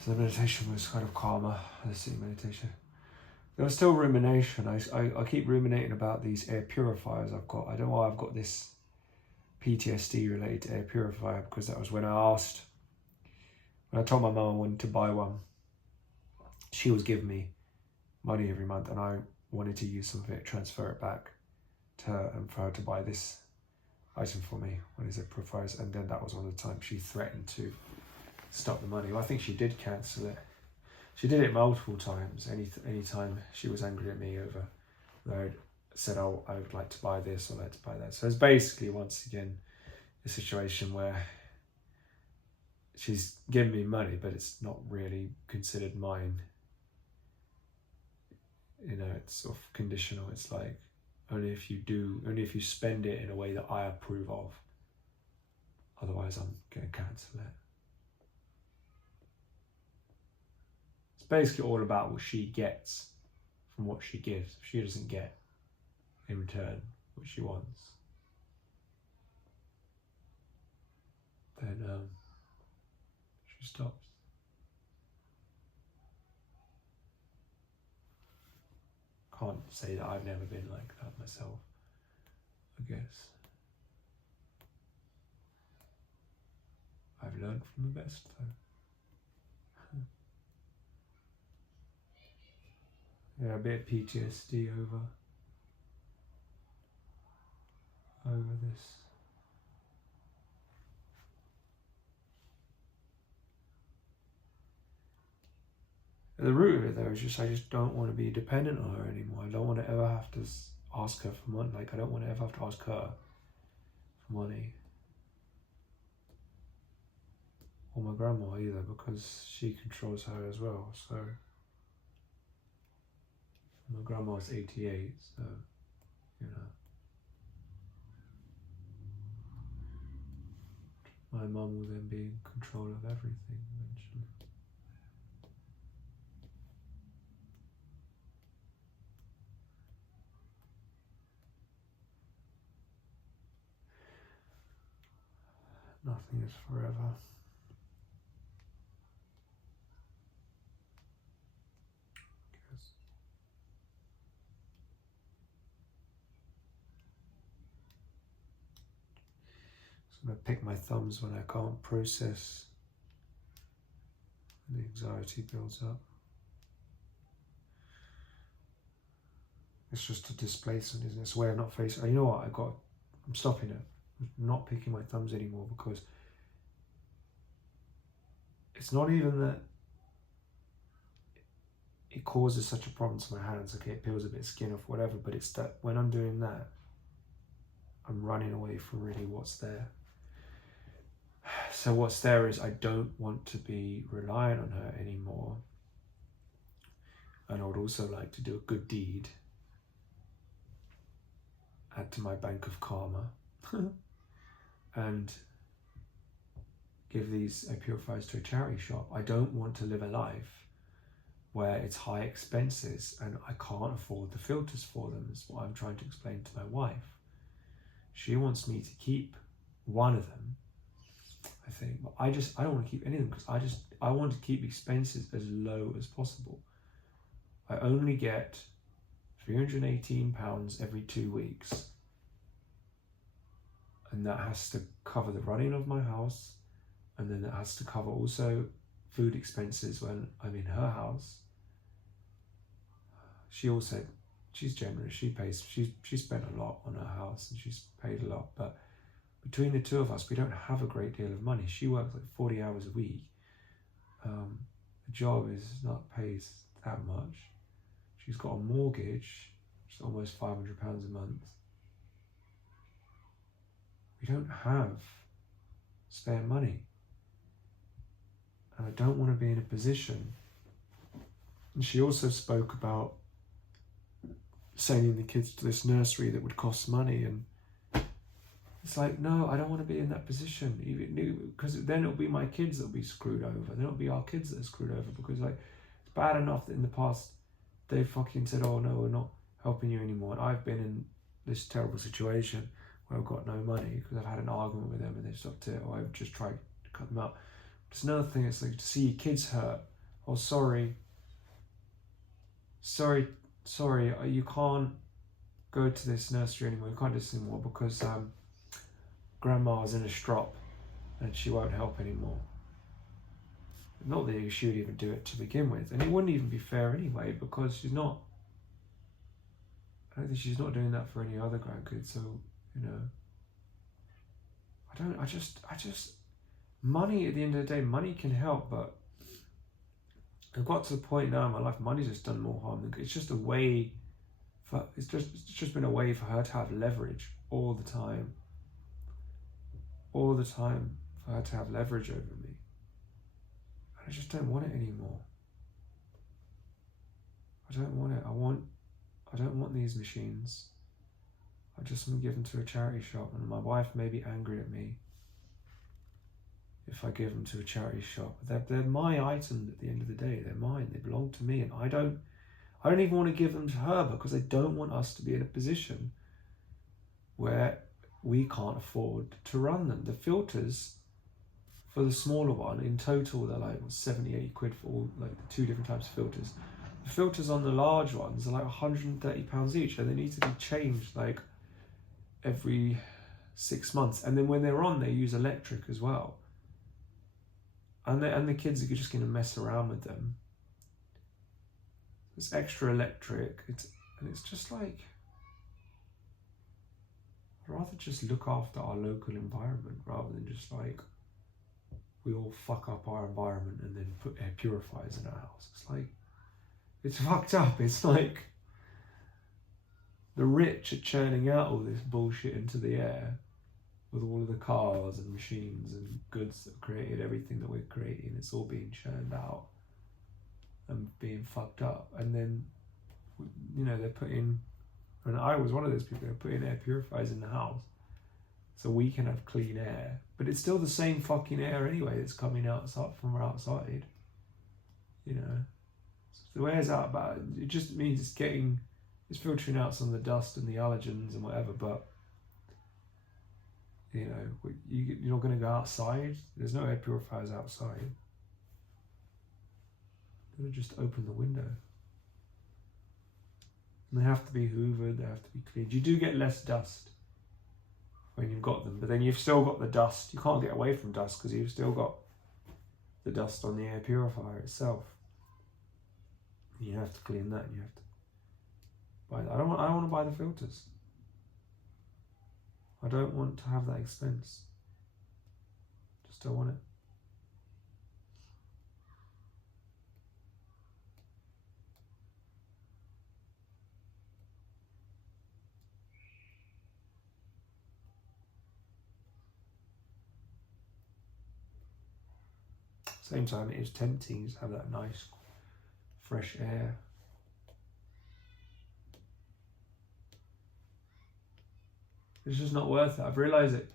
So the meditation was kind of calmer, the sitting meditation. There was still rumination. I keep ruminating about these air purifiers I've got. I don't know why I've got this PTSD related to air purifier, because that was when I told my mum I wanted to buy one. She was giving me money every month and I wanted to use some of it, transfer it back to her, and for her to buy this item for me, one is air purifiers. And then that was one of the times she threatened to stop the money. Well, I think she did cancel it. She did it multiple times. Any time she was angry at me over where I'd said, oh, I would like to buy this or like to buy that. So it's basically, once again, a situation where she's giving me money, but it's not really considered mine. You know, it's sort of conditional. It's like, only if you spend it in a way that I approve of. Otherwise, I'm going to cancel it. It's basically all about what she gets from what she gives. If she doesn't get in return what she wants, then she stops. can't say that I've never been like that myself, I guess. I've learned from the best, though. Yeah, a bit of PTSD over this. At the root of it, though, is just I just don't want to be dependent on her anymore. I don't want to ever have to ask her for money. Like, I don't want to ever have to ask her for money. Or my grandma either, because she controls her as well. So my grandma's 88, so you know. My mum will then be in control of everything eventually. Nothing is forever. Guess. So I'm going to pick my thumbs when I can't process. The anxiety builds up. It's just a displacement, isn't it? It's a way of not facing. You know what? I'm stopping it. I'm not picking my thumbs anymore, because it's not even that it causes such a problem to my hands. Okay, it peels a bit of skin off, whatever, but it's that when I'm doing that, I'm running away from really what's there. So what's there is I don't want to be reliant on her anymore. And I would also like to do a good deed, add to my bank of karma, and give these purifiers to a charity shop. I don't want to live a life where it's high expenses and I can't afford the filters for them, is what I'm trying to explain to my wife. She wants me to keep one of them, I think, but I don't want to keep any of them, because I want to keep expenses as low as possible. I only get £318 every 2 weeks, and that has to cover the running of my house, and then it has to cover also food expenses when I'm in her house. She also, she's generous, she spent a lot on her house and she's paid a lot, but between the two of us, we don't have a great deal of money. She works like 40 hours a week. The job is not pays that much. She's got a mortgage, which is almost £500 a month. We don't have spare money. And I don't want to be in a position. And she also spoke about sending the kids to this nursery that would cost money, and it's like, no, I don't want to be in that position, because then it'll be my kids that'll be screwed over. Then it'll be our kids that are screwed over, because like, it's bad enough that in the past they fucking said, oh no, we're not helping you anymore, and I've been in this terrible situation where I've got no money because I've had an argument with them and they've stopped it, or I've just tried to cut them out. It's another thing, it's like to see your kids hurt. Oh, sorry, you can't go to this nursery anymore, you can't do this anymore because grandma is in a strop and she won't help anymore. Not that she would even do it to begin with, and it wouldn't even be fair anyway, because she's not, I don't think she's not doing that for any other grandkids, so, you know, I just, money at the end of the day, money can help, but I've got to the point now in my life, money's just done more harm than good. It's just a way for, it's just been a way for her to have leverage all the time for her to have leverage over me. I just don't want it anymore. I don't want it. I don't want these machines. I just want to give them to a charity shop, and my wife may be angry at me if I give them to a charity shop. They're my items at the end of the day. They're mine. They belong to me, and I don't even want to give them to her, because I don't want us to be in a position where we can't afford to run them. The filters for the smaller one, in total, they're like 70, 80 quid for all, like the 2 different types of filters. The The filters on the large ones are like £130 each, and they need to be changed like every 6 months. And then when they're on, they use electric as well. And the kids are just going to mess around with them. It's extra electric. It's just like, I'd rather just look after our local environment rather than just like we all fuck up our environment and then put air purifiers in our house. It's like, it's fucked up. It's like the rich are churning out all this bullshit into the air with all of the cars and machines and goods that created everything that we're creating. It's all being churned out and being fucked up. And then, you know, they're putting, and I was one of those people, they're putting air purifiers in the house so we can have clean air. But it's still the same fucking air anyway that's coming outside from outside. You know, so the air's out, but it just means it's filtering out some of the dust and the allergens and whatever. But you know, you're not going to go outside. There's no air purifiers outside. You're going to just open the window. And they have to be hoovered, they have to be cleaned. You do get less dust when you've got them, but then you've still got the dust. You can't get away from dust because you've still got the dust on the air purifier itself. You have to clean that, and you have to buy that. I don't want to buy the filters. I don't want to have that expense. Just don't want it. Same time, it is tempting to have that nice, fresh air. It's just not worth it. I've realised that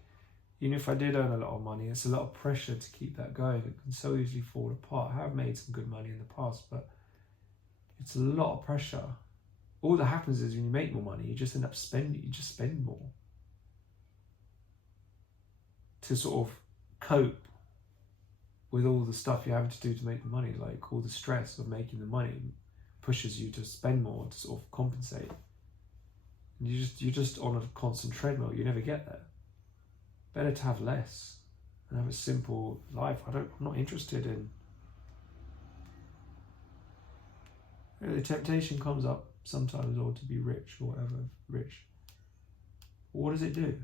even if I did earn a lot of money, it's a lot of pressure to keep that going. It can so easily fall apart. I have made some good money in the past, but it's a lot of pressure. All that happens is when you make more money, you just end up spending, you just spend more to sort of cope with all the stuff you're having to do to make the money. Like all the stress of making the money pushes you to spend more to sort of compensate. And you're just on a constant treadmill. You never get there. Better to have less and have a simple life. I'm not interested in. You know, the temptation comes up sometimes, or to be rich or whatever, rich. What does it do?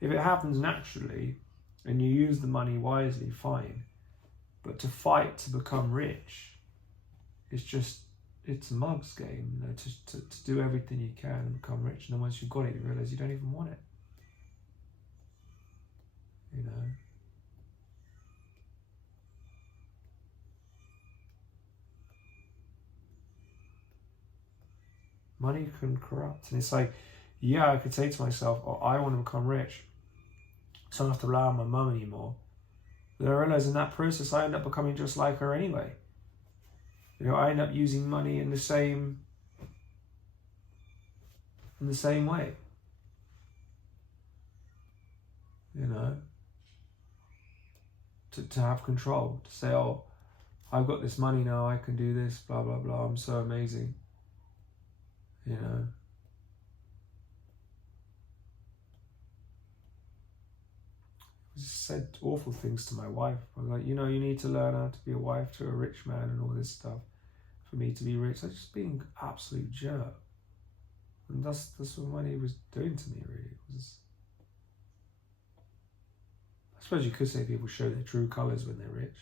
If it happens naturally and you use the money wisely, fine. But to fight to become rich, it's a mug's game, you know, to do everything you can and become rich. And then once you've got it, you realise you don't even want it. You know. Money can corrupt. And it's like, yeah, I could say to myself, oh, I want to become rich, so I don't have to rely on my mum anymore. But I realise in that process, I end up becoming just like her anyway. You know, I end up using money in the same way. You know, to have control, to say, oh, I've got this money now, I can do this, blah, blah, blah, I'm so amazing. You know. I just said awful things to my wife. I was like, you know, you need to learn how to be a wife to a rich man and all this stuff for me to be rich. I was just being an absolute jerk. And that's what money was doing to me, really. It was, I suppose you could say people show their true colours when they're rich.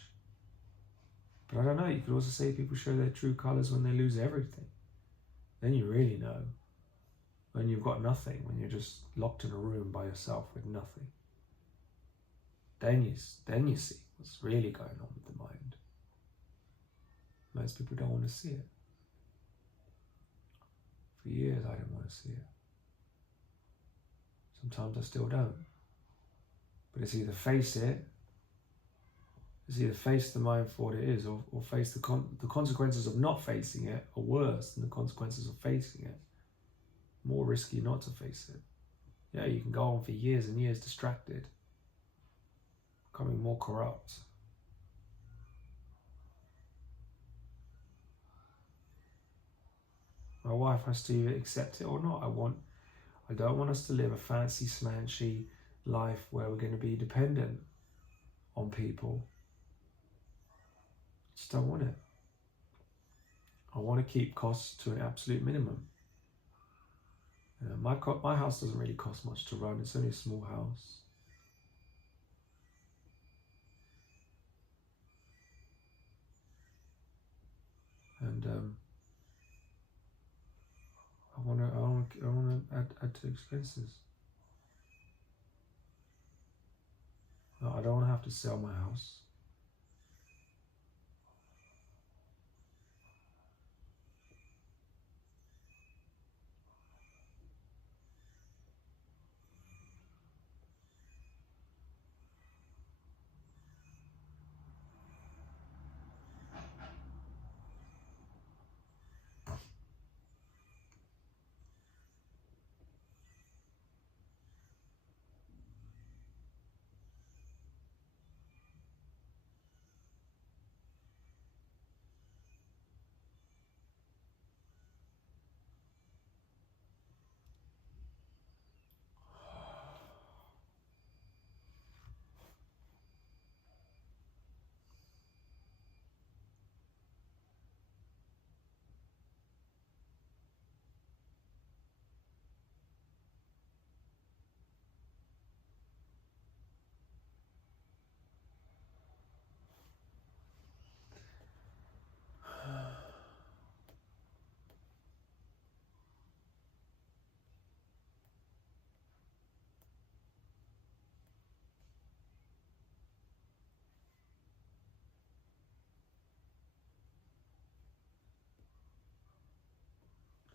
But I don't know, you could also say people show their true colours when they lose everything. Then you really know. When you've got nothing, when you're just locked in a room by yourself with nothing. Then you see what's really going on with the mind. Most people don't want to see it. For years I didn't want to see it. Sometimes I still don't. But it's either face it, face the mind for what it is, or face the consequences of not facing it are worse than the consequences of facing it. More risky not to face it. Yeah, you can go on for years and years distracted, becoming more corrupt. wife has to either accept it or not. I don't want us to live a fancy smanchy life where we're going to be dependent on people. I just don't want it. I want to keep costs to an absolute minimum. My house doesn't really cost much to run. It's only a small house. And I want to add to expenses. No, I don't want to have to sell my house.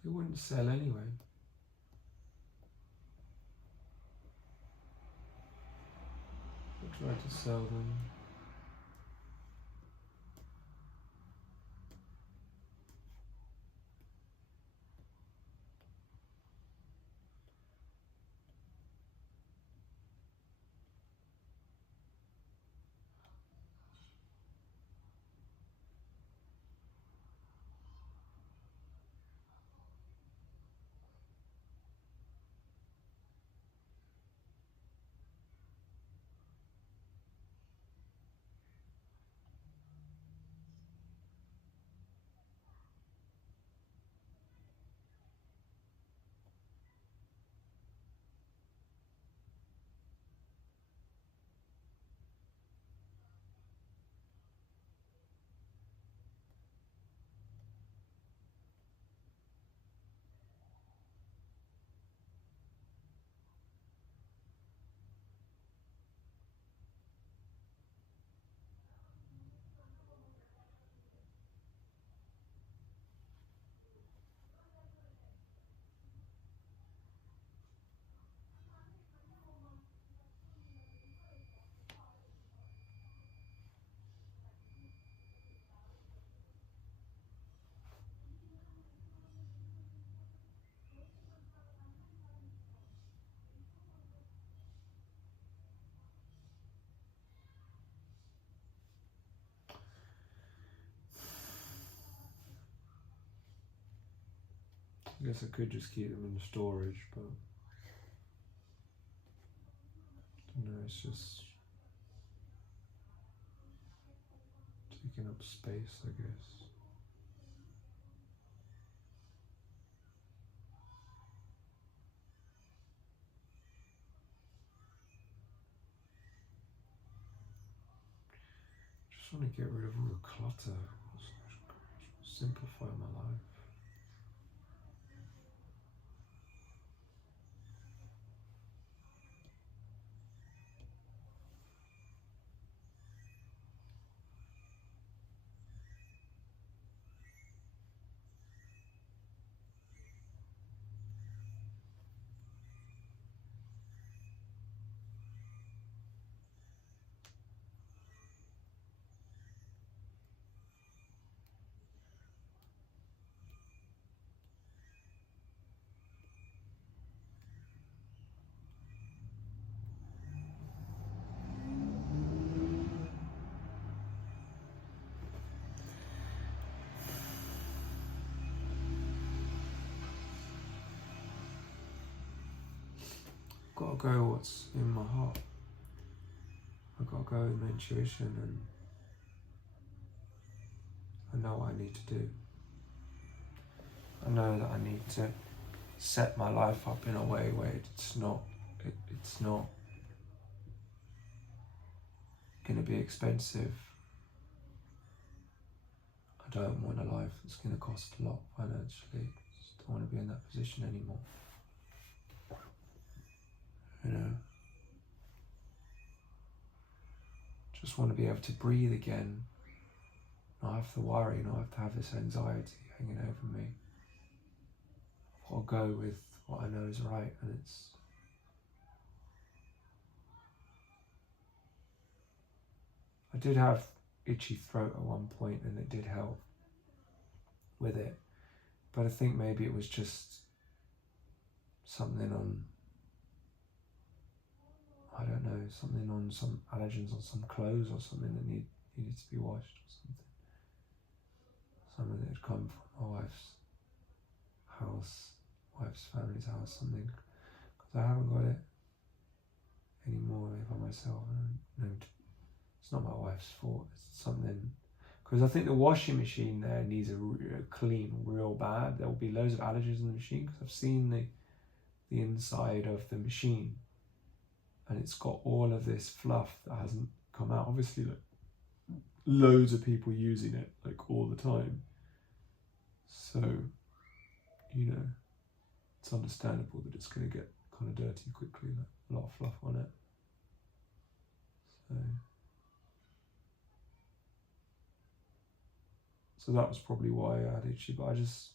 It wouldn't sell anyway. I tried to sell them. I guess I could just keep them in storage, but no, it's just taking up space, I guess. Just want to get rid of all the clutter. Simplify my life. got to go what's in my heart. I've got to go with my intuition, and I know what I need to do. I know that I need to set my life up in a way where it's not going to be expensive. I don't want a life that's going to cost a lot financially. Just don't want to be in that position anymore. You know, just want to be able to breathe again, not have to worry, not have to have this anxiety hanging over me. I'll go with what I know is right, and it's I did have itchy throat at one point, and it did help with it, but I think maybe it was just something on, I don't know, something on some allergens on some clothes or something that needed to be washed or something that had come from my wife's house, wife's family's house, something, because I haven't got it anymore by myself. It's not my wife's fault, it's something, because I think the washing machine there needs a clean real bad. There will be loads of allergens in the machine, because I've seen the inside of the machine, and it's got all of this fluff that hasn't come out. Obviously, like, loads of people using it like all the time, so you know, it's understandable that it's going to get kind of dirty quickly, like a lot of fluff on it. So that was probably why I had itchy, but I just,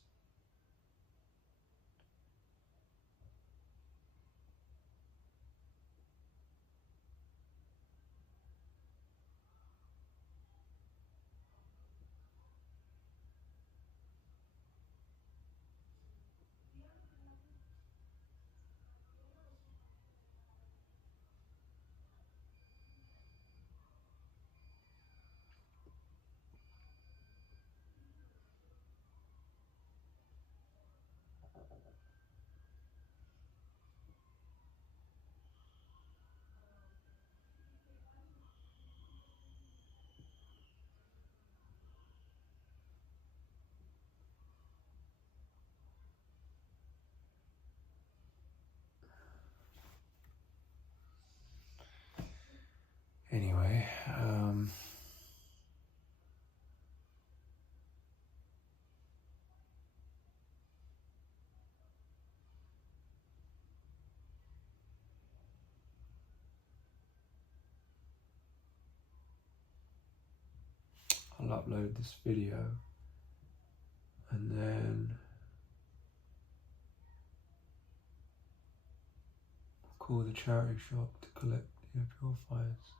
anyway, I'll upload this video, and then I'll call the charity shop to collect the purifiers.